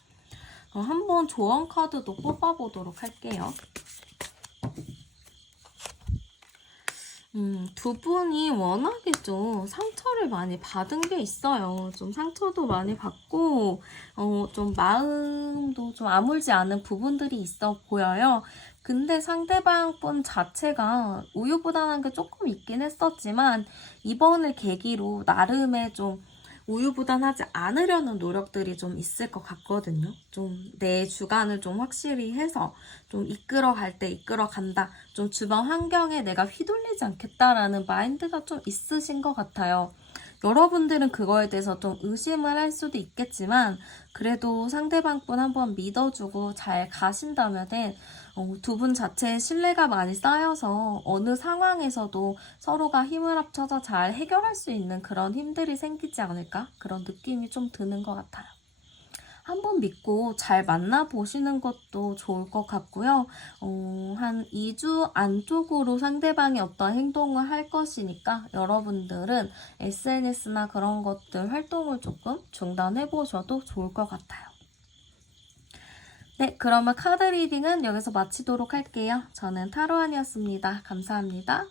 한번 조언 카드도 뽑아보도록 할게요. 두 분이 워낙에 좀 상처를 많이 받은 게 있어요. 좀 상처도 많이 받고, 좀 마음도 좀 아물지 않은 부분들이 있어 보여요. 근데 상대방 분 자체가 우유부단한 게 조금 있긴 했었지만, 이번을 계기로 나름의 좀 우유부단하지 않으려는 노력들이 좀 있을 것 같거든요. 좀 내 주관을 좀 확실히 해서 좀 이끌어갈 때 이끌어간다. 좀 주변 환경에 내가 휘둘리지 않겠다라는 마인드가 좀 있으신 것 같아요. 여러분들은 그거에 대해서 좀 의심을 할 수도 있겠지만 그래도 상대방 분 한번 믿어주고 잘 가신다면은 두 분 자체의 신뢰가 많이 쌓여서 어느 상황에서도 서로가 힘을 합쳐서 잘 해결할 수 있는 그런 힘들이 생기지 않을까? 그런 느낌이 좀 드는 것 같아요. 한번 믿고 잘 만나보시는 것도 좋을 것 같고요. 한 2주 안쪽으로 상대방이 어떤 행동을 할 것이니까 여러분들은 SNS나 그런 것들 활동을 조금 중단해보셔도 좋을 것 같아요. 네, 그러면 카드 리딩은 여기서 마치도록 할게요. 저는 타로안이었습니다. 감사합니다.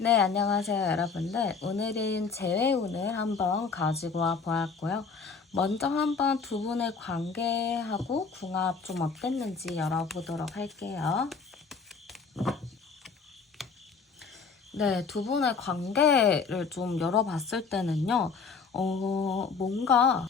네, 안녕하세요, 여러분들. 오늘은 재회운을 한번 가지고 와 보았고요. 먼저 한번 두 분의 관계하고 궁합 좀 어땠는지 열어보도록 할게요. 네, 두 분의 관계를 좀 열어봤을 때는요, 뭔가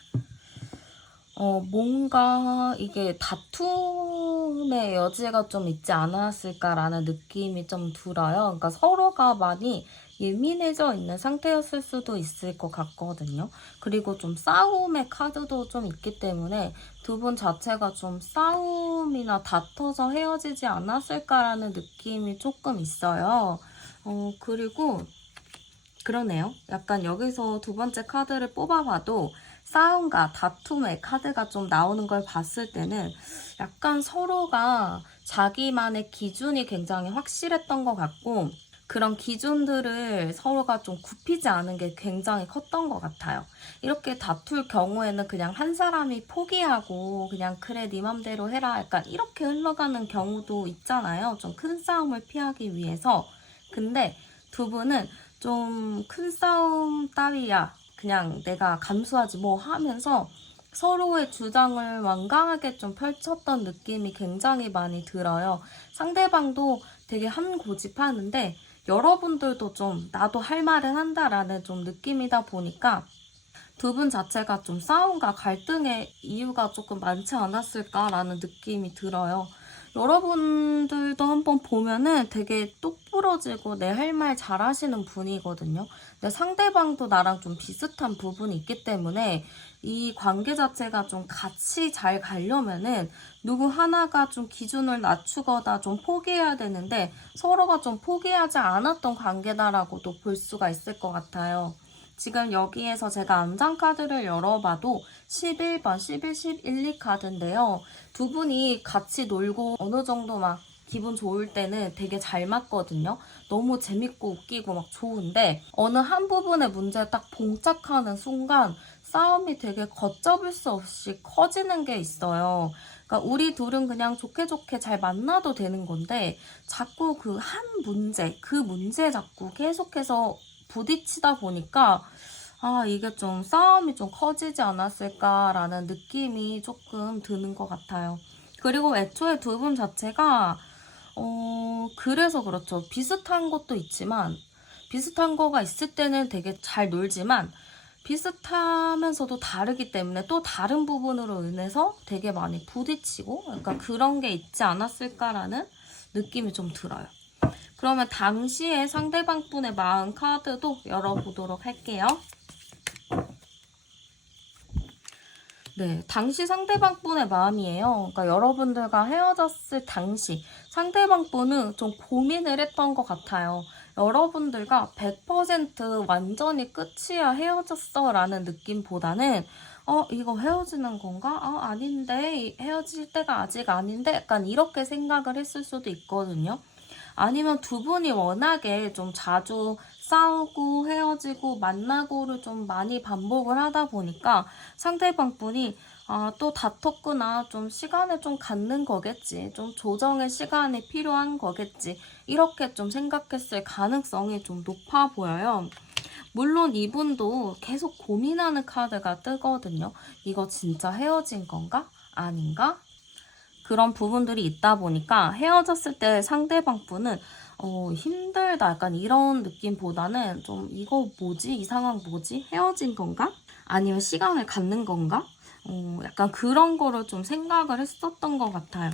이게 다툼의 여지가 좀 있지 않았을까라는 느낌이 좀 들어요. 그러니까 서로가 많이 예민해져 있는 상태였을 수도 있을 것 같거든요. 그리고 좀 싸움의 카드도 좀 있기 때문에 두 분 자체가 좀 싸움이나 다퉈서 헤어지지 않았을까라는 느낌이 조금 있어요. 그리고 그러네요. 약간 여기서 두 번째 카드를 뽑아봐도 싸움과 다툼의 카드가 좀 나오는 걸 봤을 때는 약간 서로가 자기만의 기준이 굉장히 확실했던 것 같고 그런 기준들을 서로가 좀 굽히지 않은 게 굉장히 컸던 것 같아요. 이렇게 다툴 경우에는 그냥 한 사람이 포기하고 그냥 그래 네 맘대로 해라 약간 이렇게 흘러가는 경우도 있잖아요. 좀 큰 싸움을 피하기 위해서. 근데 두 분은 좀 큰 싸움 따위야 그냥 내가 감수하지 뭐 하면서 서로의 주장을 완강하게 좀 펼쳤던 느낌이 굉장히 많이 들어요. 상대방도 되게 한 고집하는데 여러분들도 좀 나도 할 말은 한다라는 좀 느낌이다 보니까 두 분 자체가 좀 싸움과 갈등의 이유가 조금 많지 않았을까라는 느낌이 들어요. 여러분들도 한번 보면은 되게 똑부러지고 내 할 말 잘하시는 분이거든요. 근데 상대방도 나랑 좀 비슷한 부분이 있기 때문에 이 관계 자체가 좀 같이 잘 가려면은 누구 하나가 좀 기준을 낮추거나 좀 포기해야 되는데 서로가 좀 포기하지 않았던 관계다라고도 볼 수가 있을 것 같아요. 지금 여기에서 제가 암장 카드를 열어봐도 11번, 11, 11, 2 카드인데요. 두 분이 같이 놀고 어느 정도 막 기분 좋을 때는 되게 잘 맞거든요. 너무 재밌고 웃기고 막 좋은데 어느 한 부분의 문제에 딱 봉착하는 순간 싸움이 되게 걷잡을 수 없이 커지는 게 있어요. 그러니까 우리 둘은 그냥 좋게 좋게 잘 만나도 되는 건데 자꾸 그 한 문제, 그 문제에 자꾸 계속해서 부딪히다 보니까 아, 이게 좀 싸움이 좀 커지지 않았을까라는 느낌이 조금 드는 것 같아요. 그리고 애초에 두 분 자체가, 그래서 그렇죠. 비슷한 것도 있지만, 비슷한 거가 있을 때는 되게 잘 놀지만, 비슷하면서도 다르기 때문에 또 다른 부분으로 인해서 되게 많이 부딪히고, 약간 그런 게 있지 않았을까라는 느낌이 좀 들어요. 그러면 당시에 상대방 분의 마음 카드도 열어보도록 할게요. 네, 당시 상대방 분의 마음이에요. 그러니까 여러분들과 헤어졌을 당시 상대방 분은 좀 고민을 했던 것 같아요. 여러분들과 100% 완전히 끝이야 헤어졌어 라는 느낌보다는 이거 헤어지는 건가? 아닌데 헤어질 때가 아직 아닌데 약간 이렇게 생각을 했을 수도 있거든요. 아니면 두 분이 워낙에 좀 자주 싸우고 헤어지고 만나고를 좀 많이 반복을 하다 보니까 상대방 분이 또 다퉜구나. 좀 시간을 좀 갖는 거겠지. 좀 조정의 시간이 필요한 거겠지. 이렇게 좀 생각했을 가능성이 좀 높아 보여요. 물론 이분도 계속 고민하는 카드가 뜨거든요. 이거 진짜 헤어진 건가? 아닌가? 그런 부분들이 있다 보니까 헤어졌을 때 상대방 분은 힘들다 약간 이런 느낌보다는 좀 이거 뭐지? 이 상황 뭐지? 헤어진 건가? 아니면 시간을 갖는 건가? 약간 그런 거를 좀 생각을 했었던 것 같아요.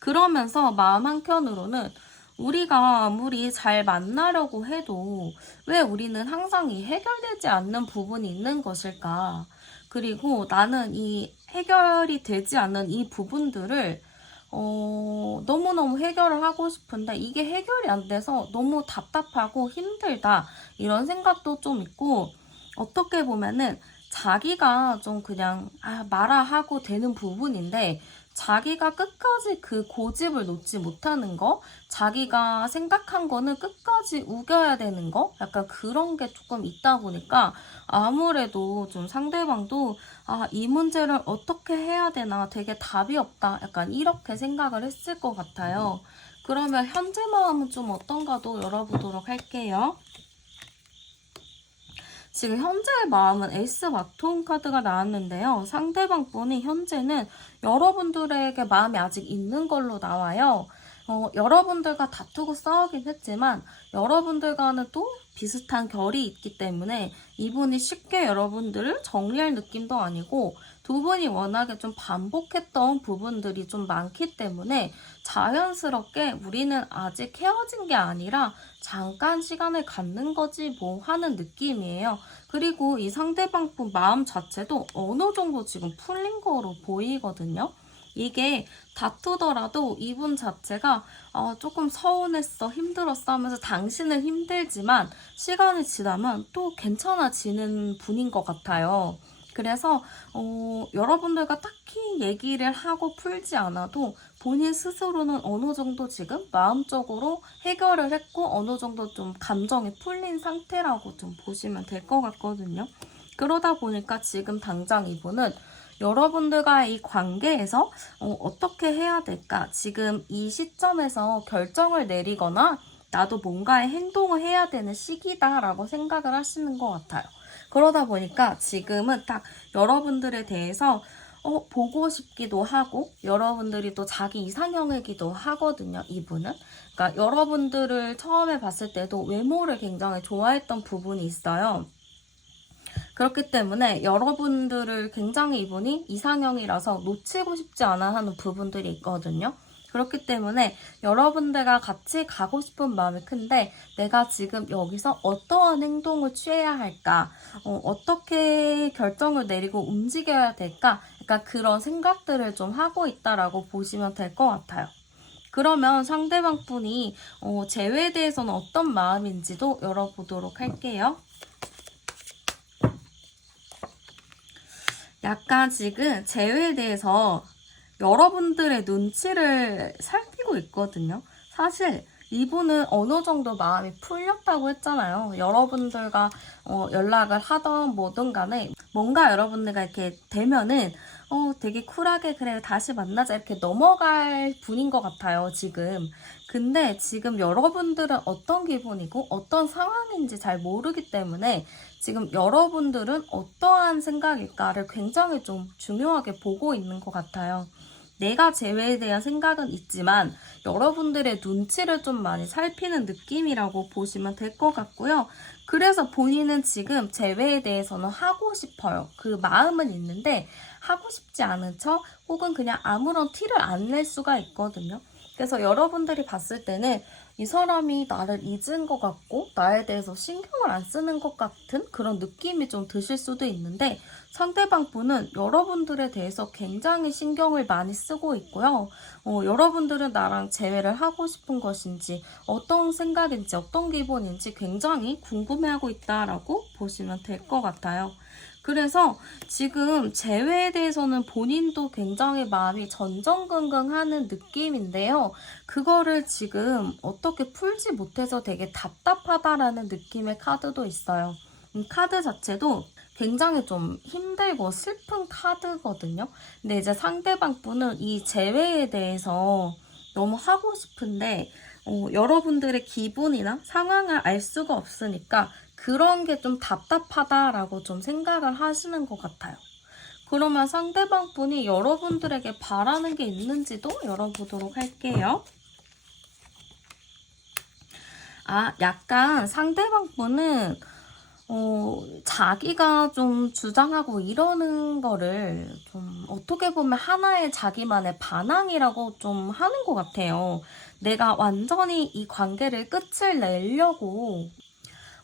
그러면서 마음 한켠으로는 우리가 아무리 잘 만나려고 해도 왜 우리는 항상 이 해결되지 않는 부분이 있는 것일까? 그리고 나는 이 해결이 되지 않는 이 부분들을 너무너무 해결을 하고 싶은데 이게 해결이 안 돼서 너무 답답하고 힘들다. 이런 생각도 좀 있고 어떻게 보면은 자기가 좀 그냥 말아 하고 되는 부분인데 자기가 끝까지 그 고집을 놓지 못하는 거, 자기가 생각한 거는 끝까지 우겨야 되는 거, 약간 그런 게 조금 있다 보니까 아무래도 좀 상대방도 이 문제를 어떻게 해야 되나 되게 답이 없다, 약간 이렇게 생각을 했을 것 같아요. 그러면 현재 마음은 좀 어떤가도 열어보도록 할게요. 지금 현재의 마음은 에이스 바톤 카드가 나왔는데요. 상대방 분이 현재는 여러분들에게 마음이 아직 있는 걸로 나와요. 여러분들과 다투고 싸우긴 했지만 여러분들과는 또 비슷한 결이 있기 때문에 이분이 쉽게 여러분들을 정리할 느낌도 아니고 두 분이 워낙에 좀 반복했던 부분들이 좀 많기 때문에 자연스럽게 우리는 아직 헤어진 게 아니라 잠깐 시간을 갖는 거지 뭐 하는 느낌이에요. 그리고 이 상대방 분 마음 자체도 어느 정도 지금 풀린 거로 보이거든요. 이게 다투더라도 이분 자체가 조금 서운했어, 힘들었어 하면서 당신은 힘들지만 시간이 지나면 또 괜찮아지는 분인 것 같아요. 그래서 여러분들과 딱히 얘기를 하고 풀지 않아도 본인 스스로는 어느 정도 지금 마음적으로 해결을 했고 어느 정도 좀 감정이 풀린 상태라고 좀 보시면 될 것 같거든요. 그러다 보니까 지금 당장 이분은 여러분들과의 이 관계에서 어떻게 해야 될까? 지금 이 시점에서 결정을 내리거나 나도 뭔가의 행동을 해야 되는 시기다라고 생각을 하시는 것 같아요. 그러다 보니까 지금은 딱 여러분들에 대해서 보고 싶기도 하고 여러분들이 또 자기 이상형이기도 하거든요, 이분은. 그러니까 여러분들을 처음에 봤을 때도 외모를 굉장히 좋아했던 부분이 있어요. 그렇기 때문에 여러분들을 굉장히 이분이 이상형이라서 놓치고 싶지 않아 하는 부분들이 있거든요. 그렇기 때문에 여러분들과 같이 가고 싶은 마음이 큰데 내가 지금 여기서 어떠한 행동을 취해야 할까? 어떻게 결정을 내리고 움직여야 될까? 그러니까 그런 생각들을 좀 하고 있다라고 보시면 될 것 같아요. 그러면 상대방 분이 재회에 대해서는 어떤 마음인지도 열어보도록 할게요. 약간 지금 재회에 대해서 여러분들의 눈치를 살피고 있거든요. 사실 이분은 어느 정도 마음이 풀렸다고 했잖아요. 여러분들과 연락을 하던 뭐든 간에 뭔가 여러분들과 이렇게 되면은 되게 쿨하게 그래 다시 만나자 이렇게 넘어갈 분인 것 같아요, 지금. 근데 지금 여러분들은 어떤 기분이고 어떤 상황인지 잘 모르기 때문에 지금 여러분들은 어떠한 생각일까를 굉장히 좀 중요하게 보고 있는 것 같아요. 내가 재회에 대한 생각은 있지만 여러분들의 눈치를 좀 많이 살피는 느낌이라고 보시면 될 것 같고요. 그래서 본인은 지금 재회에 대해서는 하고 싶어요. 그 마음은 있는데 하고 싶지 않은 척 혹은 그냥 아무런 티를 안 낼 수가 있거든요. 그래서 여러분들이 봤을 때는 이 사람이 나를 잊은 것 같고 나에 대해서 신경을 안 쓰는 것 같은 그런 느낌이 좀 드실 수도 있는데 상대방 분은 여러분들에 대해서 굉장히 신경을 많이 쓰고 있고요. 여러분들은 나랑 재회를 하고 싶은 것인지 어떤 생각인지 어떤 기분인지 굉장히 궁금해하고 있다라고 보시면 될 것 같아요. 그래서 지금 재회에 대해서는 본인도 굉장히 마음이 전전긍긍하는 느낌인데요. 그거를 지금 어떻게 풀지 못해서 되게 답답하다라는 느낌의 카드도 있어요. 이 카드 자체도 굉장히 좀 힘들고 슬픈 카드거든요. 근데 이제 상대방 분은 이 재회에 대해서 너무 하고 싶은데 여러분들의 기분이나 상황을 알 수가 없으니까 그런 게 좀 답답하다라고 좀 생각을 하시는 것 같아요. 그러면 상대방 분이 여러분들에게 바라는 게 있는지도 열어보도록 할게요. 약간 상대방 분은 자기가 좀 주장하고 이러는 거를 좀 어떻게 보면 하나의 자기만의 반항이라고 좀 하는 것 같아요. 내가 완전히 이 관계를 끝을 내려고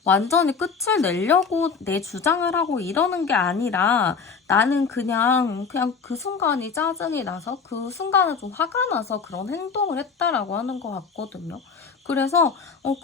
완전히 끝을 내려고 내 주장을 하고 이러는 게 아니라 나는 그냥 그 순간이 짜증이 나서 그 순간에 좀 화가 나서 그런 행동을 했다라고 하는 것 같거든요. 그래서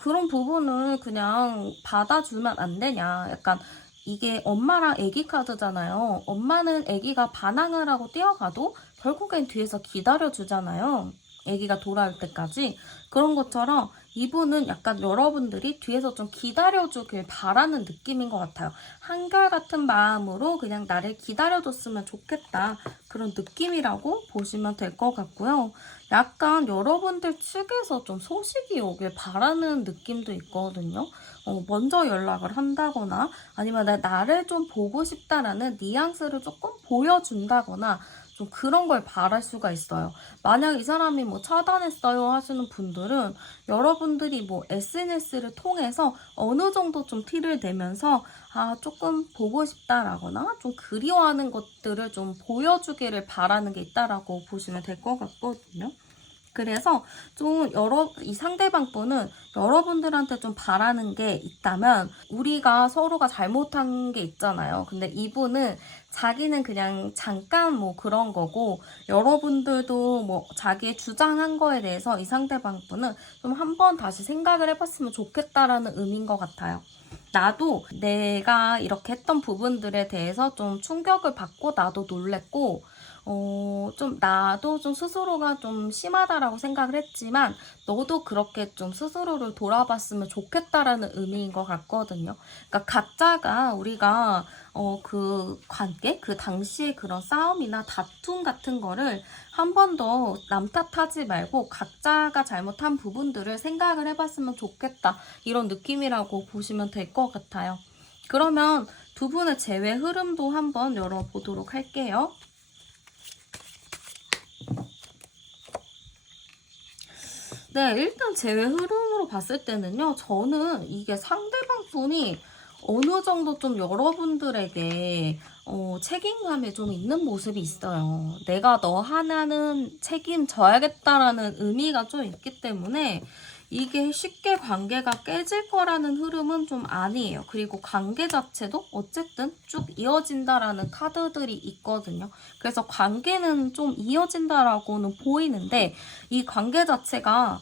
그런 부분을 그냥 받아주면 안 되냐. 약간 이게 엄마랑 애기 카드잖아요. 엄마는 애기가 반항을 하고 뛰어가도 결국엔 뒤에서 기다려주잖아요. 애기가 돌아올 때까지. 그런 것처럼 이분은 약간 여러분들이 뒤에서 좀 기다려주길 바라는 느낌인 것 같아요. 한결같은 마음으로 그냥 나를 기다려줬으면 좋겠다. 그런 느낌이라고 보시면 될 것 같고요. 약간 여러분들 측에서 좀 소식이 오길 바라는 느낌도 있거든요. 먼저 연락을 한다거나 아니면 나를 좀 보고 싶다라는 뉘앙스를 조금 보여준다거나 좀 그런 걸 바랄 수가 있어요. 만약 이 사람이 뭐 차단했어요 하시는 분들은 여러분들이 뭐 SNS를 통해서 어느 정도 좀 티를 내면서 조금 보고 싶다라거나 좀 그리워하는 것들을 좀 보여주기를 바라는 게 있다라고 보시면 될 것 같거든요. 그래서 좀 이 상대방 분은 여러분들한테 좀 바라는 게 있다면 우리가 서로가 잘못한 게 있잖아요. 근데 이분은 자기는 그냥 잠깐 뭐 그런 거고 여러분들도 뭐 자기의 주장한 거에 대해서 이 상대방 분은 좀 한번 다시 생각을 해봤으면 좋겠다라는 의미인 것 같아요. 나도 내가 이렇게 했던 부분들에 대해서 좀 충격을 받고 나도 놀랬고 좀 나도 좀 스스로가 좀 심하다라고 생각을 했지만 너도 그렇게 좀 스스로를 돌아봤으면 좋겠다라는 의미인 것 같거든요. 그러니까 각자가 우리가 그 관계, 그 당시의 그런 싸움이나 다툼 같은 거를 한 번 더 남 탓하지 말고 각자가 잘못한 부분들을 생각을 해봤으면 좋겠다. 이런 느낌이라고 보시면 될 것 같아요. 그러면 두 분의 재회 흐름도 한번 열어보도록 할게요. 네, 일단 제외 흐름으로 봤을 때는요, 저는 이게 상대방 분이 어느 정도 좀 여러분들에게 책임감이 좀 있는 모습이 있어요. 내가 너 하나는 책임져야겠다라는 의미가 좀 있기 때문에 이게 쉽게 관계가 깨질 거라는 흐름은 좀 아니에요. 그리고 관계 자체도 어쨌든 쭉 이어진다라는 카드들이 있거든요. 그래서 관계는 좀 이어진다라고는 보이는데 이 관계 자체가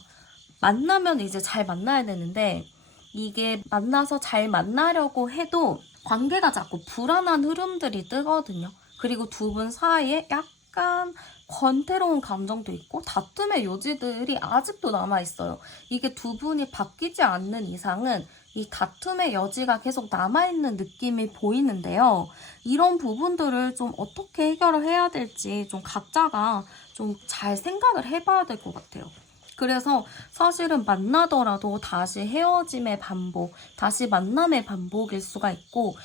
만나면 이제 잘 만나야 되는데 이게 만나서 잘 만나려고 해도 관계가 자꾸 불안한 흐름들이 뜨거든요. 그리고 두 분 사이에 약간 권태로운 감정도 있고 다툼의 요지들이 아직도 남아있어요. 이게 두 분이 바뀌지 않는 이상은 이 다툼의 여지가 계속 남아있는 느낌이 보이는데요. 이런 부분들을 좀 어떻게 해결을 해야 될지 좀 각자가 좀 잘 생각을 해봐야 될 것 같아요. 그래서 사실은 만나더라도 다시 헤어짐의 반복, 다시 만남의 반복일 수가 있고,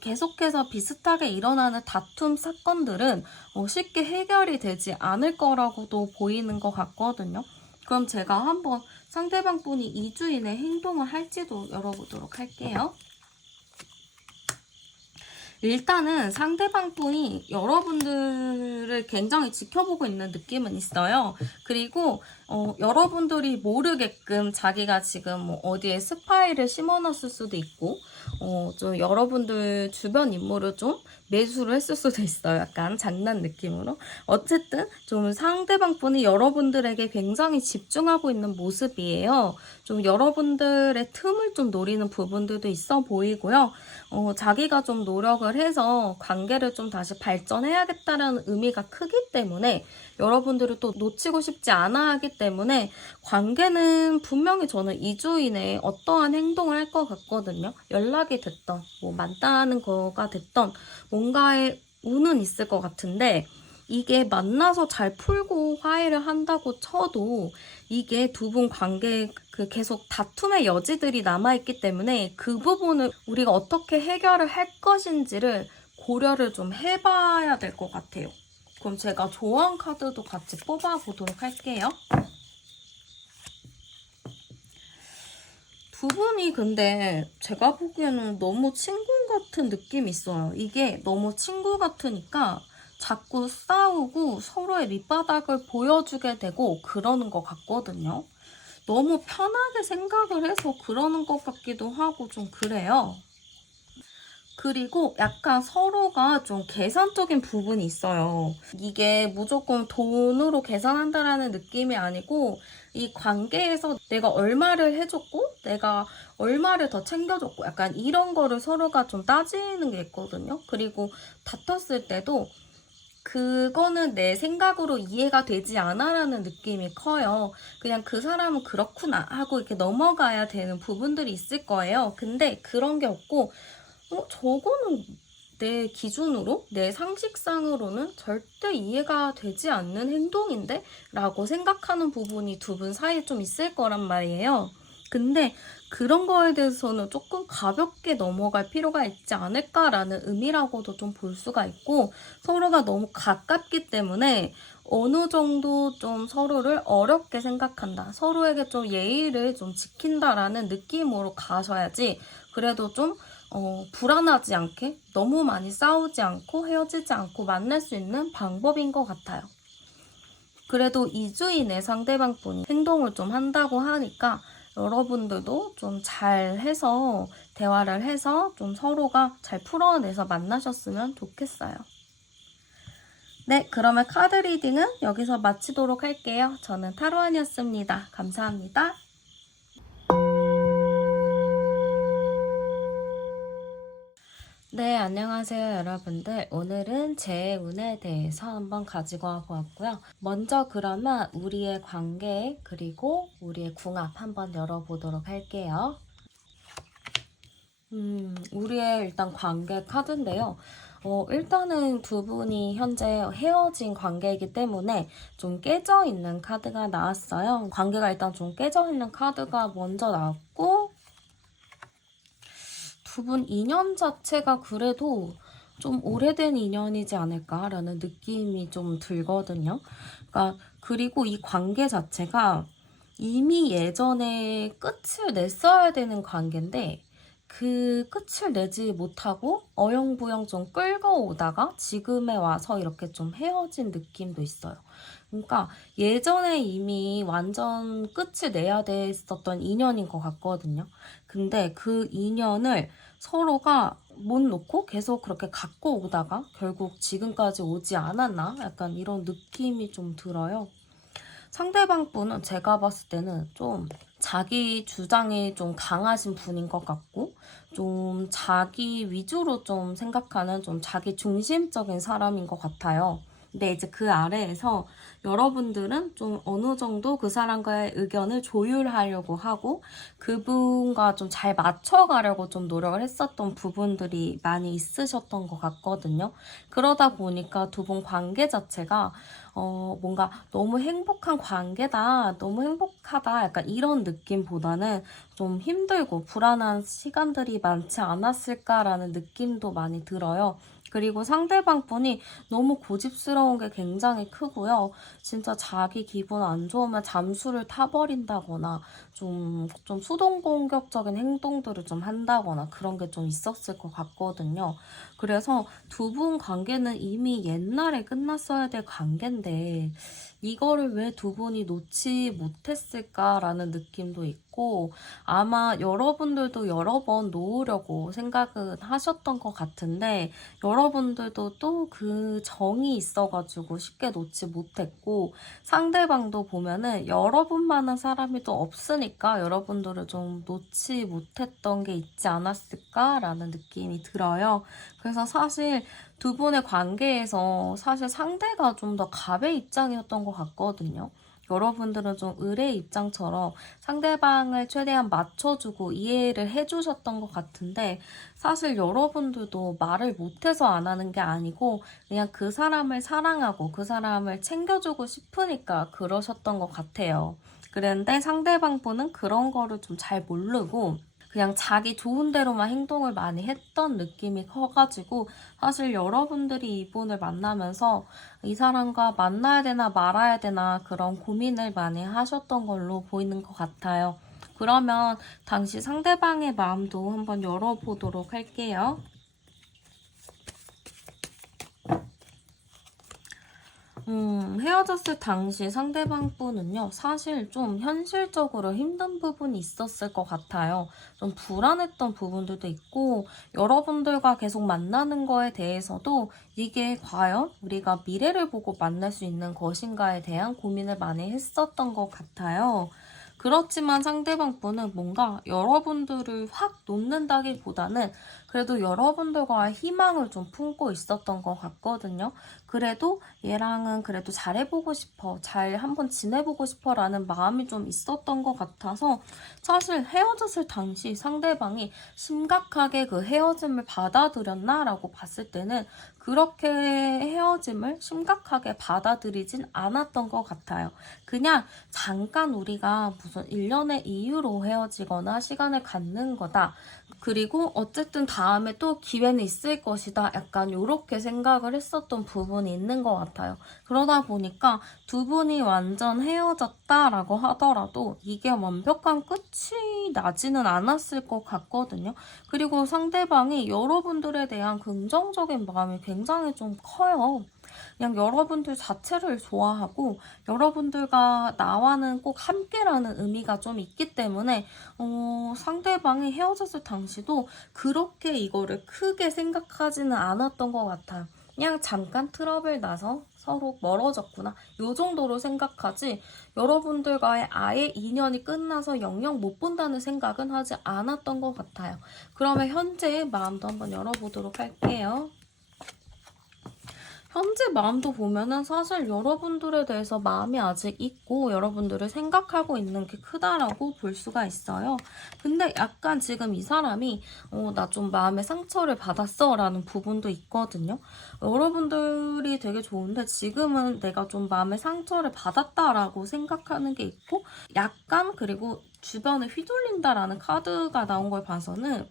계속해서 비슷하게 일어나는 다툼 사건들은 쉽게 해결이 되지 않을 거라고도 보이는 것 같거든요. 그럼 제가 한번 상대방 분이 2주 이내 행동을 할지도 열어보도록 할게요. 일단은 상대방 분이 여러분들을 굉장히 지켜보고 있는 느낌은 있어요. 그리고 여러분들이 모르게끔 자기가 지금 뭐 어디에 스파이를 심어놨을 수도 있고, 좀 여러분들 주변 인물을 좀 매수를 했을 수도 있어요. 약간 장난 느낌으로. 어쨌든 좀 상대방 분이 여러분들에게 굉장히 집중하고 있는 모습이에요. 좀 여러분들의 틈을 좀 노리는 부분들도 있어 보이고요. 자기가 좀 노력을 해서 관계를 좀 다시 발전해야겠다는 의미가 크기 때문에 여러분들을 또 놓치고 싶지 않아 하기 때문에 관계는 분명히 저는 2주 이내에 어떠한 행동을 할 것 같거든요. 연락이 됐던, 뭐 만나는 거가 됐던 뭔가의 운은 있을 것 같은데, 이게 만나서 잘 풀고 화해를 한다고 쳐도 이게 두 분 관계에 계속 다툼의 여지들이 남아있기 때문에 그 부분을 우리가 어떻게 해결을 할 것인지를 고려를 좀 해봐야 될 것 같아요. 그럼 제가 조언 카드도 같이 뽑아보도록 할게요. 두 분이 근데 제가 보기에는 너무 친구 같은 느낌이 있어요. 이게 너무 친구 같으니까 자꾸 싸우고 서로의 밑바닥을 보여주게 되고 그러는 것 같거든요. 너무 편하게 생각을 해서 그러는 것 같기도 하고 좀 그래요. 그리고 약간 서로가 좀 계산적인 부분이 있어요. 이게 무조건 돈으로 계산한다라는 느낌이 아니고 이 관계에서 내가 얼마를 해줬고 내가 얼마를 더 챙겨줬고 약간 이런 거를 서로가 좀 따지는 게 있거든요. 그리고 다퉜을 때도 그거는 내 생각으로 이해가 되지 않아라는 느낌이 커요. 그냥 그 사람은 그렇구나 하고 이렇게 넘어가야 되는 부분들이 있을 거예요. 근데 그런 게 없고 저거는 내 기준으로, 내 상식상으로는 절대 이해가 되지 않는 행동인데? 라고 생각하는 부분이 두 분 사이에 좀 있을 거란 말이에요. 근데 그런 거에 대해서는 조금 가볍게 넘어갈 필요가 있지 않을까라는 의미라고도 좀 볼 수가 있고, 서로가 너무 가깝기 때문에 어느 정도 좀 서로를 어렵게 생각한다. 서로에게 좀 예의를 좀 지킨다라는 느낌으로 가셔야지 그래도 좀 불안하지 않게 너무 많이 싸우지 않고 헤어지지 않고 만날 수 있는 방법인 것 같아요. 그래도 2주 이내 상대방 분이 행동을 좀 한다고 하니까 여러분들도 좀 잘 해서 대화를 해서 좀 서로가 잘 풀어내서 만나셨으면 좋겠어요. 네, 그러면 카드 리딩은 여기서 마치도록 할게요. 저는 타로안이었습니다. 감사합니다. 네, 안녕하세요, 여러분들. 오늘은 제 운에 대해서 한번 가지고 와보았고요. 먼저 그러면 우리의 관계 그리고 우리의 궁합 한번 열어보도록 할게요. 우리의 일단 관계 카드인데요. 일단은 두 분이 현재 헤어진 관계이기 때문에 좀 깨져있는 카드가 나왔어요. 관계가 일단 좀 깨져있는 카드가 먼저 나왔고, 두 분 인연 자체가 그래도 좀 오래된 인연이지 않을까라는 느낌이 좀 들거든요. 그리고 이 관계 자체가 이미 예전에 끝을 냈어야 되는 관계인데 그 끝을 내지 못하고 어영부영 좀 끌고 오다가 지금에 와서 이렇게 좀 헤어진 느낌도 있어요. 그러니까 예전에 이미 완전 끝을 내야 됐었던 인연인 것 같거든요. 근데 그 인연을 서로가 못 놓고 계속 그렇게 갖고 오다가 결국 지금까지 오지 않았나? 약간 이런 느낌이 좀 들어요. 상대방 분은 제가 봤을 때는 좀 자기 주장이 좀 강하신 분인 것 같고 좀 자기 위주로 좀 생각하는 좀 자기 중심적인 사람인 것 같아요. 근데 이제 그 아래에서 여러분들은 좀 어느 정도 그 사람과의 의견을 조율하려고 하고 그분과 좀 잘 맞춰가려고 좀 노력을 했었던 부분들이 많이 있으셨던 것 같거든요. 그러다 보니까 두 분 관계 자체가 뭔가 너무 행복한 관계다, 너무 행복하다, 약간 이런 느낌보다는 좀 힘들고 불안한 시간들이 많지 않았을까라는 느낌도 많이 들어요. 그리고 상대방 분이 너무 고집스러운 게 굉장히 크고요. 진짜 자기 기분 안 좋으면 잠수를 타버린다거나 좀 수동공격적인 행동들을 좀 한다거나 그런 게 좀 있었을 것 같거든요. 그래서 두 분 관계는 이미 옛날에 끝났어야 될 관계인데 이거를 왜 두 분이 놓지 못했을까라는 느낌도 있고 아마 여러분들도 여러 번 놓으려고 생각은 하셨던 것 같은데 여러분들도 또 그 정이 있어가지고 쉽게 놓지 못했고 상대방도 보면은 여러분만한 사람이 또 없으니까 여러분들을 좀 놓지 못했던 게 있지 않았을까라는 느낌이 들어요. 그래서 사실 두 분의 관계에서 사실 상대가 좀 더 갑의 입장이었던 것 같거든요. 여러분들은 좀 을의 입장처럼 상대방을 최대한 맞춰주고 이해를 해주셨던 것 같은데 사실 여러분들도 말을 못해서 안 하는 게 아니고 그냥 그 사람을 사랑하고 그 사람을 챙겨주고 싶으니까 그러셨던 것 같아요. 그런데 상대방 분은 그런 거를 좀 잘 모르고 그냥 자기 좋은 대로만 행동을 많이 했던 느낌이 커가지고 사실 여러분들이 이분을 만나면서 이 사람과 만나야 되나 말아야 되나 그런 고민을 많이 하셨던 걸로 보이는 것 같아요. 그러면 당시 상대방의 마음도 한번 열어보도록 할게요. 헤어졌을 당시 상대방 분은요, 사실 좀 현실적으로 힘든 부분이 있었을 것 같아요. 좀 불안했던 부분들도 있고, 여러분들과 계속 만나는 거에 대해서도 이게 과연 우리가 미래를 보고 만날 수 있는 것인가에 대한 고민을 많이 했었던 것 같아요. 그렇지만 상대방 분은 뭔가 여러분들을 확 놓는다기보다는 그래도 여러분들과의 희망을 좀 품고 있었던 것 같거든요. 그래도 얘랑은 그래도 잘해보고 싶어, 잘 한번 지내보고 싶어 라는 마음이 좀 있었던 것 같아서 사실 헤어졌을 당시 상대방이 심각하게 그 헤어짐을 받아들였나? 라고 봤을 때는 그렇게 헤어짐을 심각하게 받아들이진 않았던 것 같아요. 그냥 잠깐 우리가 무슨 일련의 이유로 헤어지거나 시간을 갖는 거다. 그리고 어쨌든 다음에 또 기회는 있을 것이다. 약간 이렇게 생각을 했었던 부분이 있는 것 같아요. 그러다 보니까 두 분이 완전 헤어졌다라고 하더라도 이게 완벽한 끝이 나지는 않았을 것 같거든요. 그리고 상대방이 여러분들에 대한 긍정적인 마음이 굉장히 좀 커요. 그냥 여러분들 자체를 좋아하고 여러분들과 나와는 꼭 함께라는 의미가 좀 있기 때문에 상대방이 헤어졌을 당시도 그렇게 이거를 크게 생각하지는 않았던 것 같아요. 그냥 잠깐 트러블 나서 서로 멀어졌구나. 요 정도로 생각하지 여러분들과의 아예 인연이 끝나서 영영 못 본다는 생각은 하지 않았던 것 같아요. 그러면 현재의 마음도 한번 열어보도록 할게요. 현재 마음도 보면은 사실 여러분들에 대해서 마음이 아직 있고 여러분들을 생각하고 있는 게 크다라고 볼 수가 있어요. 근데 약간 지금 이 사람이 나 좀 마음의 상처를 받았어 라는 부분도 있거든요. 여러분들이 되게 좋은데 지금은 내가 좀 마음의 상처를 받았다라고 생각하는 게 있고 약간 그리고 주변에 휘둘린다라는 카드가 나온 걸 봐서는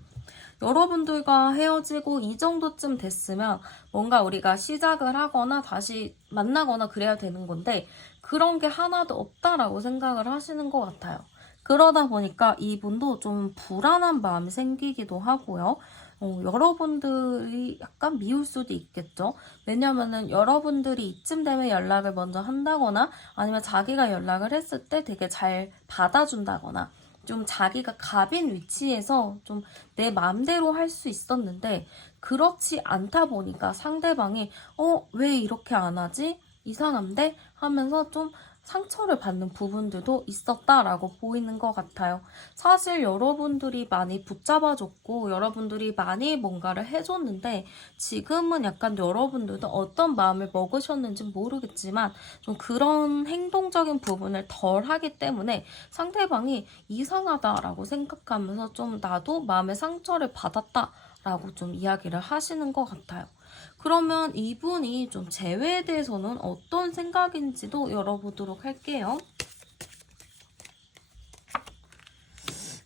여러분들과 헤어지고 이 정도쯤 됐으면 뭔가 우리가 시작을 하거나 다시 만나거나 그래야 되는 건데 그런 게 하나도 없다라고 생각을 하시는 것 같아요. 그러다 보니까 이분도 좀 불안한 마음이 생기기도 하고요. 여러분들이 약간 미울 수도 있겠죠. 왜냐면은 여러분들이 이쯤 되면 연락을 먼저 한다거나 아니면 자기가 연락을 했을 때 되게 잘 받아준다거나 좀 자기가 갑인 위치에서 좀 내 마음대로 할 수 있었는데 그렇지 않다 보니까 상대방이 왜 이렇게 안 하지? 이상한데? 하면서 좀 상처를 받는 부분들도 있었다라고 보이는 것 같아요. 사실 여러분들이 많이 붙잡아줬고 여러분들이 많이 뭔가를 해줬는데 지금은 약간 여러분들도 어떤 마음을 먹으셨는지 모르겠지만 좀 그런 행동적인 부분을 덜 하기 때문에 상대방이 이상하다라고 생각하면서 좀 나도 마음의 상처를 받았다라고 좀 이야기를 하시는 것 같아요. 그러면 이분이 좀 재회에 대해서는 어떤 생각인지도 열어보도록 할게요.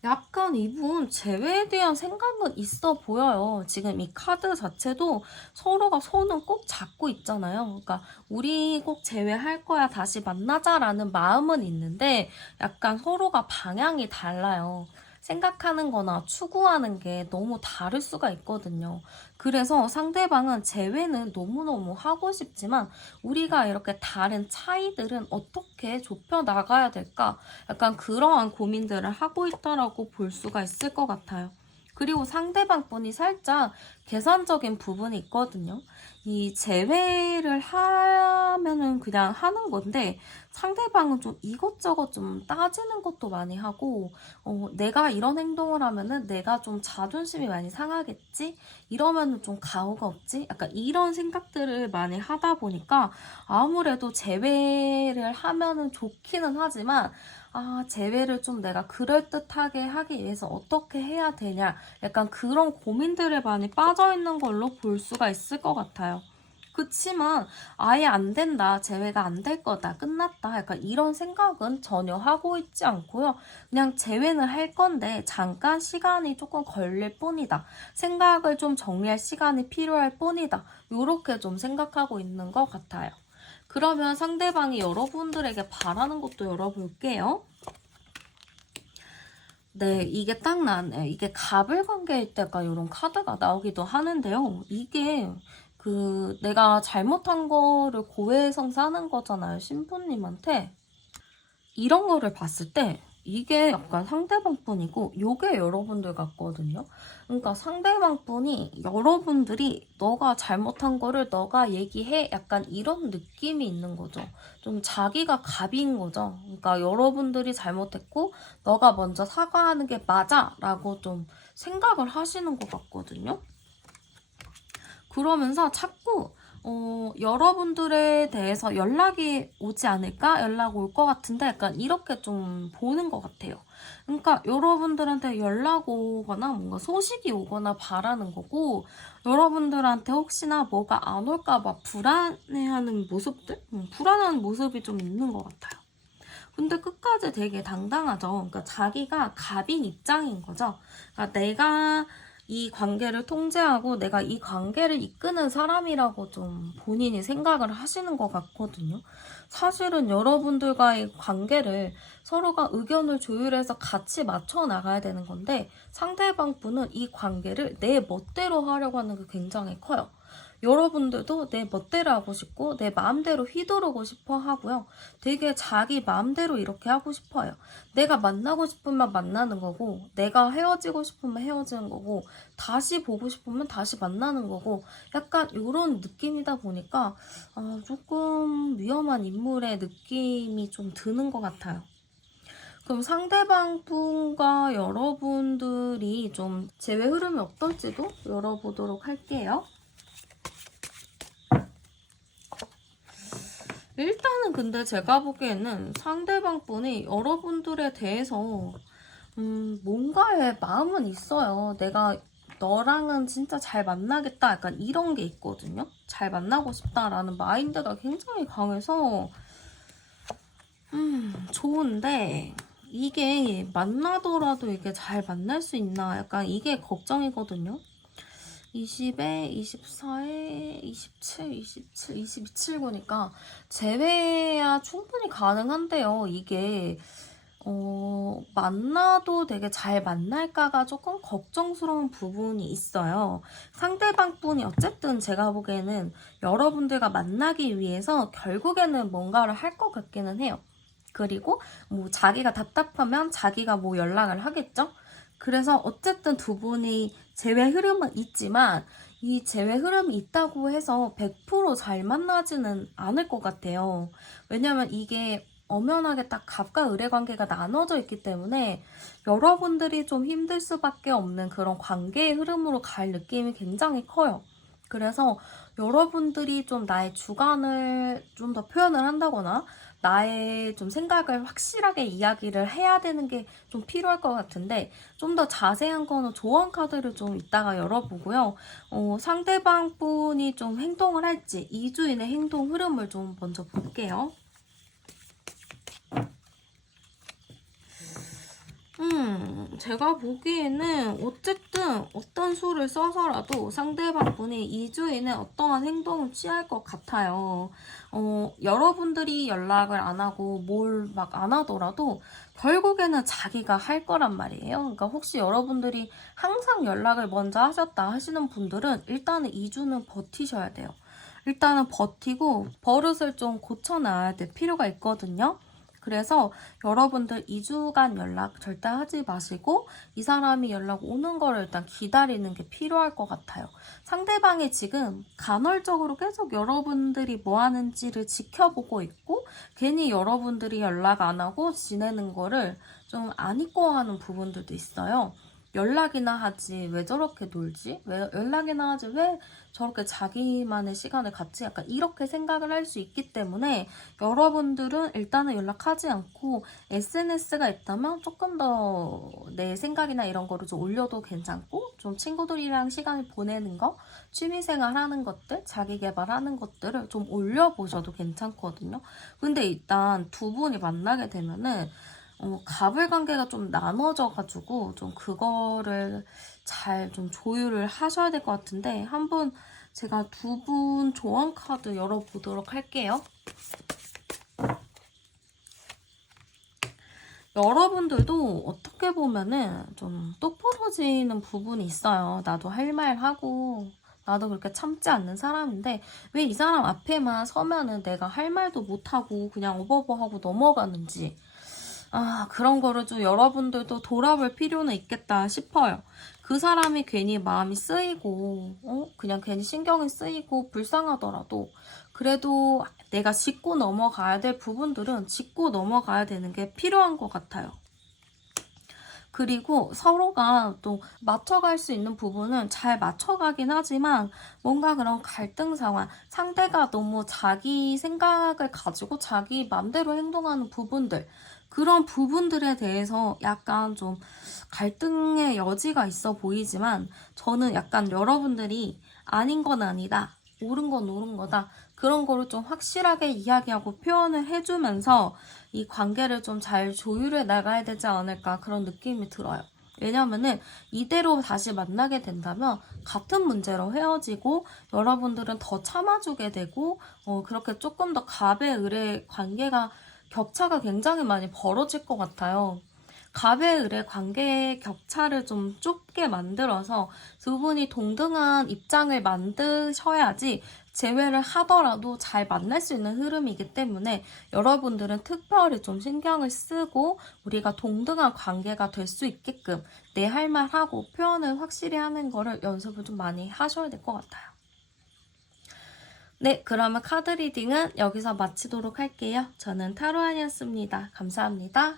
약간 이분 재회에 대한 생각은 있어 보여요. 지금 이 카드 자체도 서로가 손은 꼭 잡고 있잖아요. 그러니까 우리 꼭 재회할 거야, 다시 만나자라는 마음은 있는데 약간 서로가 방향이 달라요. 생각하는 거나 추구하는 게 너무 다를 수가 있거든요. 그래서 상대방은 재회는 너무너무 하고 싶지만 우리가 이렇게 다른 차이들은 어떻게 좁혀 나가야 될까? 약간 그러한 고민들을 하고 있다라고 볼 수가 있을 것 같아요. 그리고 상대방 분이 살짝 계산적인 부분이 있거든요. 이 제외를 하면은 그냥 하는 건데 상대방은 좀 이것저것 좀 따지는 것도 많이 하고 내가 이런 행동을 하면은 내가 좀 자존심이 많이 상하겠지? 이러면은 좀 가오가 없지? 약간 이런 생각들을 많이 하다 보니까 아무래도 제외를 하면은 좋기는 하지만 제외를 좀 내가 그럴듯하게 하기 위해서 어떻게 해야 되냐 약간 그런 고민들에 많이 빠져있는 걸로 볼 수가 있을 것 같아요. 그치만 아예 안 된다, 재회가 안 될 거다, 끝났다 약간 이런 생각은 전혀 하고 있지 않고요. 그냥 재회는 할 건데 잠깐 시간이 조금 걸릴 뿐이다. 생각을 좀 정리할 시간이 필요할 뿐이다. 요렇게 좀 생각하고 있는 것 같아요. 그러면 상대방이 여러분들에게 바라는 것도 열어볼게요. 네, 이게 딱 나네. 이게 갑을 관계일 때가 이런 카드가 나오기도 하는데요. 이게 내가 잘못한 거를 고해성사하는 거잖아요, 신부님한테. 이런 거를 봤을 때 이게 약간 상대방 분이고 요게 여러분들 같거든요. 그러니까 상대방 분이 여러분들이 너가 잘못한 거를 너가 얘기해 약간 이런 느낌이 있는 거죠. 좀 자기가 갑인 거죠. 그러니까 여러분들이 잘못했고 너가 먼저 사과하는 게 맞아 라고 좀 생각을 하시는 것 같거든요. 그러면서 자꾸 여러분들에 대해서 연락이 오지 않을까? 연락 올 것 같은데 약간 이렇게 좀 보는 것 같아요. 그러니까 여러분들한테 연락 오거나 뭔가 소식이 오거나 바라는 거고 여러분들한테 혹시나 뭐가 안 올까 봐 불안해하는 모습들? 불안한 모습이 좀 있는 것 같아요. 근데 끝까지 되게 당당하죠. 그러니까 자기가 갑인 입장인 거죠. 그러니까 내가 이 관계를 통제하고 내가 이 관계를 이끄는 사람이라고 좀 본인이 생각을 하시는 것 같거든요. 사실은 여러분들과의 관계를 서로가 의견을 조율해서 같이 맞춰 나가야 되는 건데 상대방 분은 이 관계를 내 멋대로 하려고 하는 게 굉장히 커요. 여러분들도 내 멋대로 하고 싶고 내 마음대로 휘두르고 싶어 하고요. 되게 자기 마음대로 이렇게 하고 싶어요. 내가 만나고 싶으면 만나는 거고 내가 헤어지고 싶으면 헤어지는 거고 다시 보고 싶으면 다시 만나는 거고 약간 이런 느낌이다 보니까 조금 위험한 인물의 느낌이 좀 드는 것 같아요. 그럼 상대방 분과 여러분들이 좀 재회 흐름이 어떨지도 열어보도록 할게요. 일단은 근데 제가 보기에는 상대방 분이 여러분들에 대해서 뭔가의 마음은 있어요. 내가 너랑은 진짜 잘 만나겠다 약간 이런 게 있거든요. 잘 만나고 싶다라는 마인드가 굉장히 강해서 좋은데 이게 만나더라도 이게 잘 만날 수 있나 약간 이게 걱정이거든요. 20에 24에 27, 27, 22칠구니까 재회야 충분히 가능한데요. 이게 만나도 되게 잘 만날까가 조금 걱정스러운 부분이 있어요. 상대방 분이 어쨌든 제가 보기에는 여러분들과 만나기 위해서 결국에는 뭔가를 할 것 같기는 해요. 그리고 뭐 자기가 답답하면 자기가 뭐 연락을 하겠죠? 그래서 어쨌든 두 분이 재회 흐름은 있지만 이 재회 흐름이 있다고 해서 100% 잘 만나지는 않을 것 같아요. 왜냐면 이게 엄연하게 딱 갑과 을의 관계가 나눠져 있기 때문에 여러분들이 좀 힘들 수밖에 없는 그런 관계의 흐름으로 갈 느낌이 굉장히 커요. 그래서 여러분들이 좀 나의 주관을 좀 더 표현을 한다거나 나의 좀 생각을 확실하게 이야기를 해야 되는 게 좀 필요할 것 같은데, 좀 더 자세한 거는 조언 카드를 좀 이따가 열어보고요. 상대방 분이 좀 행동을 할지 2주인의 행동 흐름을 좀 먼저 볼게요. 제가 보기에는 어쨌든 어떤 수를 써서라도 상대방 분이 2주 이내 어떠한 행동을 취할 것 같아요. 여러분들이 연락을 안 하고 뭘 막 안 하더라도 결국에는 자기가 할 거란 말이에요. 그러니까 혹시 여러분들이 항상 연락을 먼저 하셨다 하시는 분들은 일단은 2주는 버티셔야 돼요. 일단은 버티고 버릇을 좀 고쳐놔야 될 필요가 있거든요. 그래서 여러분들 2주간 연락 절대 하지 마시고 이 사람이 연락 오는 거를 일단 기다리는 게 필요할 것 같아요. 상대방이 지금 간헐적으로 계속 여러분들이 뭐 하는지를 지켜보고 있고 괜히 여러분들이 연락 안 하고 지내는 거를 좀 안 이뻐하는 부분들도 있어요. 연락이나 하지 왜 저렇게 놀지? 왜 연락이나 하지 왜 저렇게 자기만의 시간을 갖지? 약간 이렇게 생각을 할 수 있기 때문에 여러분들은 일단은 연락하지 않고 SNS가 있다면 조금 더 내 생각이나 이런 거를 좀 올려도 괜찮고 좀 친구들이랑 시간을 보내는 거, 취미생활 하는 것들, 자기 개발하는 것들을 좀 올려보셔도 괜찮거든요. 근데 일단 두 분이 만나게 되면은 갑을 관계가 좀 나눠져가지고 좀 그거를 잘 좀 조율을 하셔야 될 것 같은데 한번 제가 두 분 조언 카드 열어보도록 할게요. 여러분들도 어떻게 보면은 좀 똑부러지는 부분이 있어요. 나도 할 말 하고 나도 그렇게 참지 않는 사람인데 왜 이 사람 앞에만 서면은 내가 할 말도 못하고 그냥 오버버하고 넘어가는지 그런 거를 좀 여러분들도 돌아볼 필요는 있겠다 싶어요. 그 사람이 괜히 마음이 쓰이고, 그냥 괜히 신경이 쓰이고 불쌍하더라도, 그래도 내가 짚고 넘어가야 될 부분들은 짚고 넘어가야 되는 게 필요한 것 같아요. 그리고 서로가 또 맞춰갈 수 있는 부분은 잘 맞춰가긴 하지만 뭔가 그런 갈등 상황, 상대가 너무 자기 생각을 가지고 자기 맘대로 행동하는 부분들, 그런 부분들에 대해서 약간 좀 갈등의 여지가 있어 보이지만 저는 약간 여러분들이 아닌 건 아니다, 옳은 건 옳은 거다, 그런 거를 좀 확실하게 이야기하고 표현을 해주면서 이 관계를 좀 잘 조율해 나가야 되지 않을까 그런 느낌이 들어요. 왜냐면은 이대로 다시 만나게 된다면 같은 문제로 헤어지고 여러분들은 더 참아주게 되고 그렇게 조금 더 갑의 을의 관계가 격차가 굉장히 많이 벌어질 것 같아요. 갑의 을의 관계의 격차를 좀 좁게 만들어서 두 분이 동등한 입장을 만드셔야지 재회를 하더라도 잘 만날 수 있는 흐름이기 때문에 여러분들은 특별히 좀 신경을 쓰고 우리가 동등한 관계가 될 수 있게끔 내 할 말 하고 표현을 확실히 하는 거를 연습을 좀 많이 하셔야 될 것 같아요. 네, 그러면 카드 리딩은 여기서 마치도록 할게요. 저는 타로안이었습니다. 감사합니다.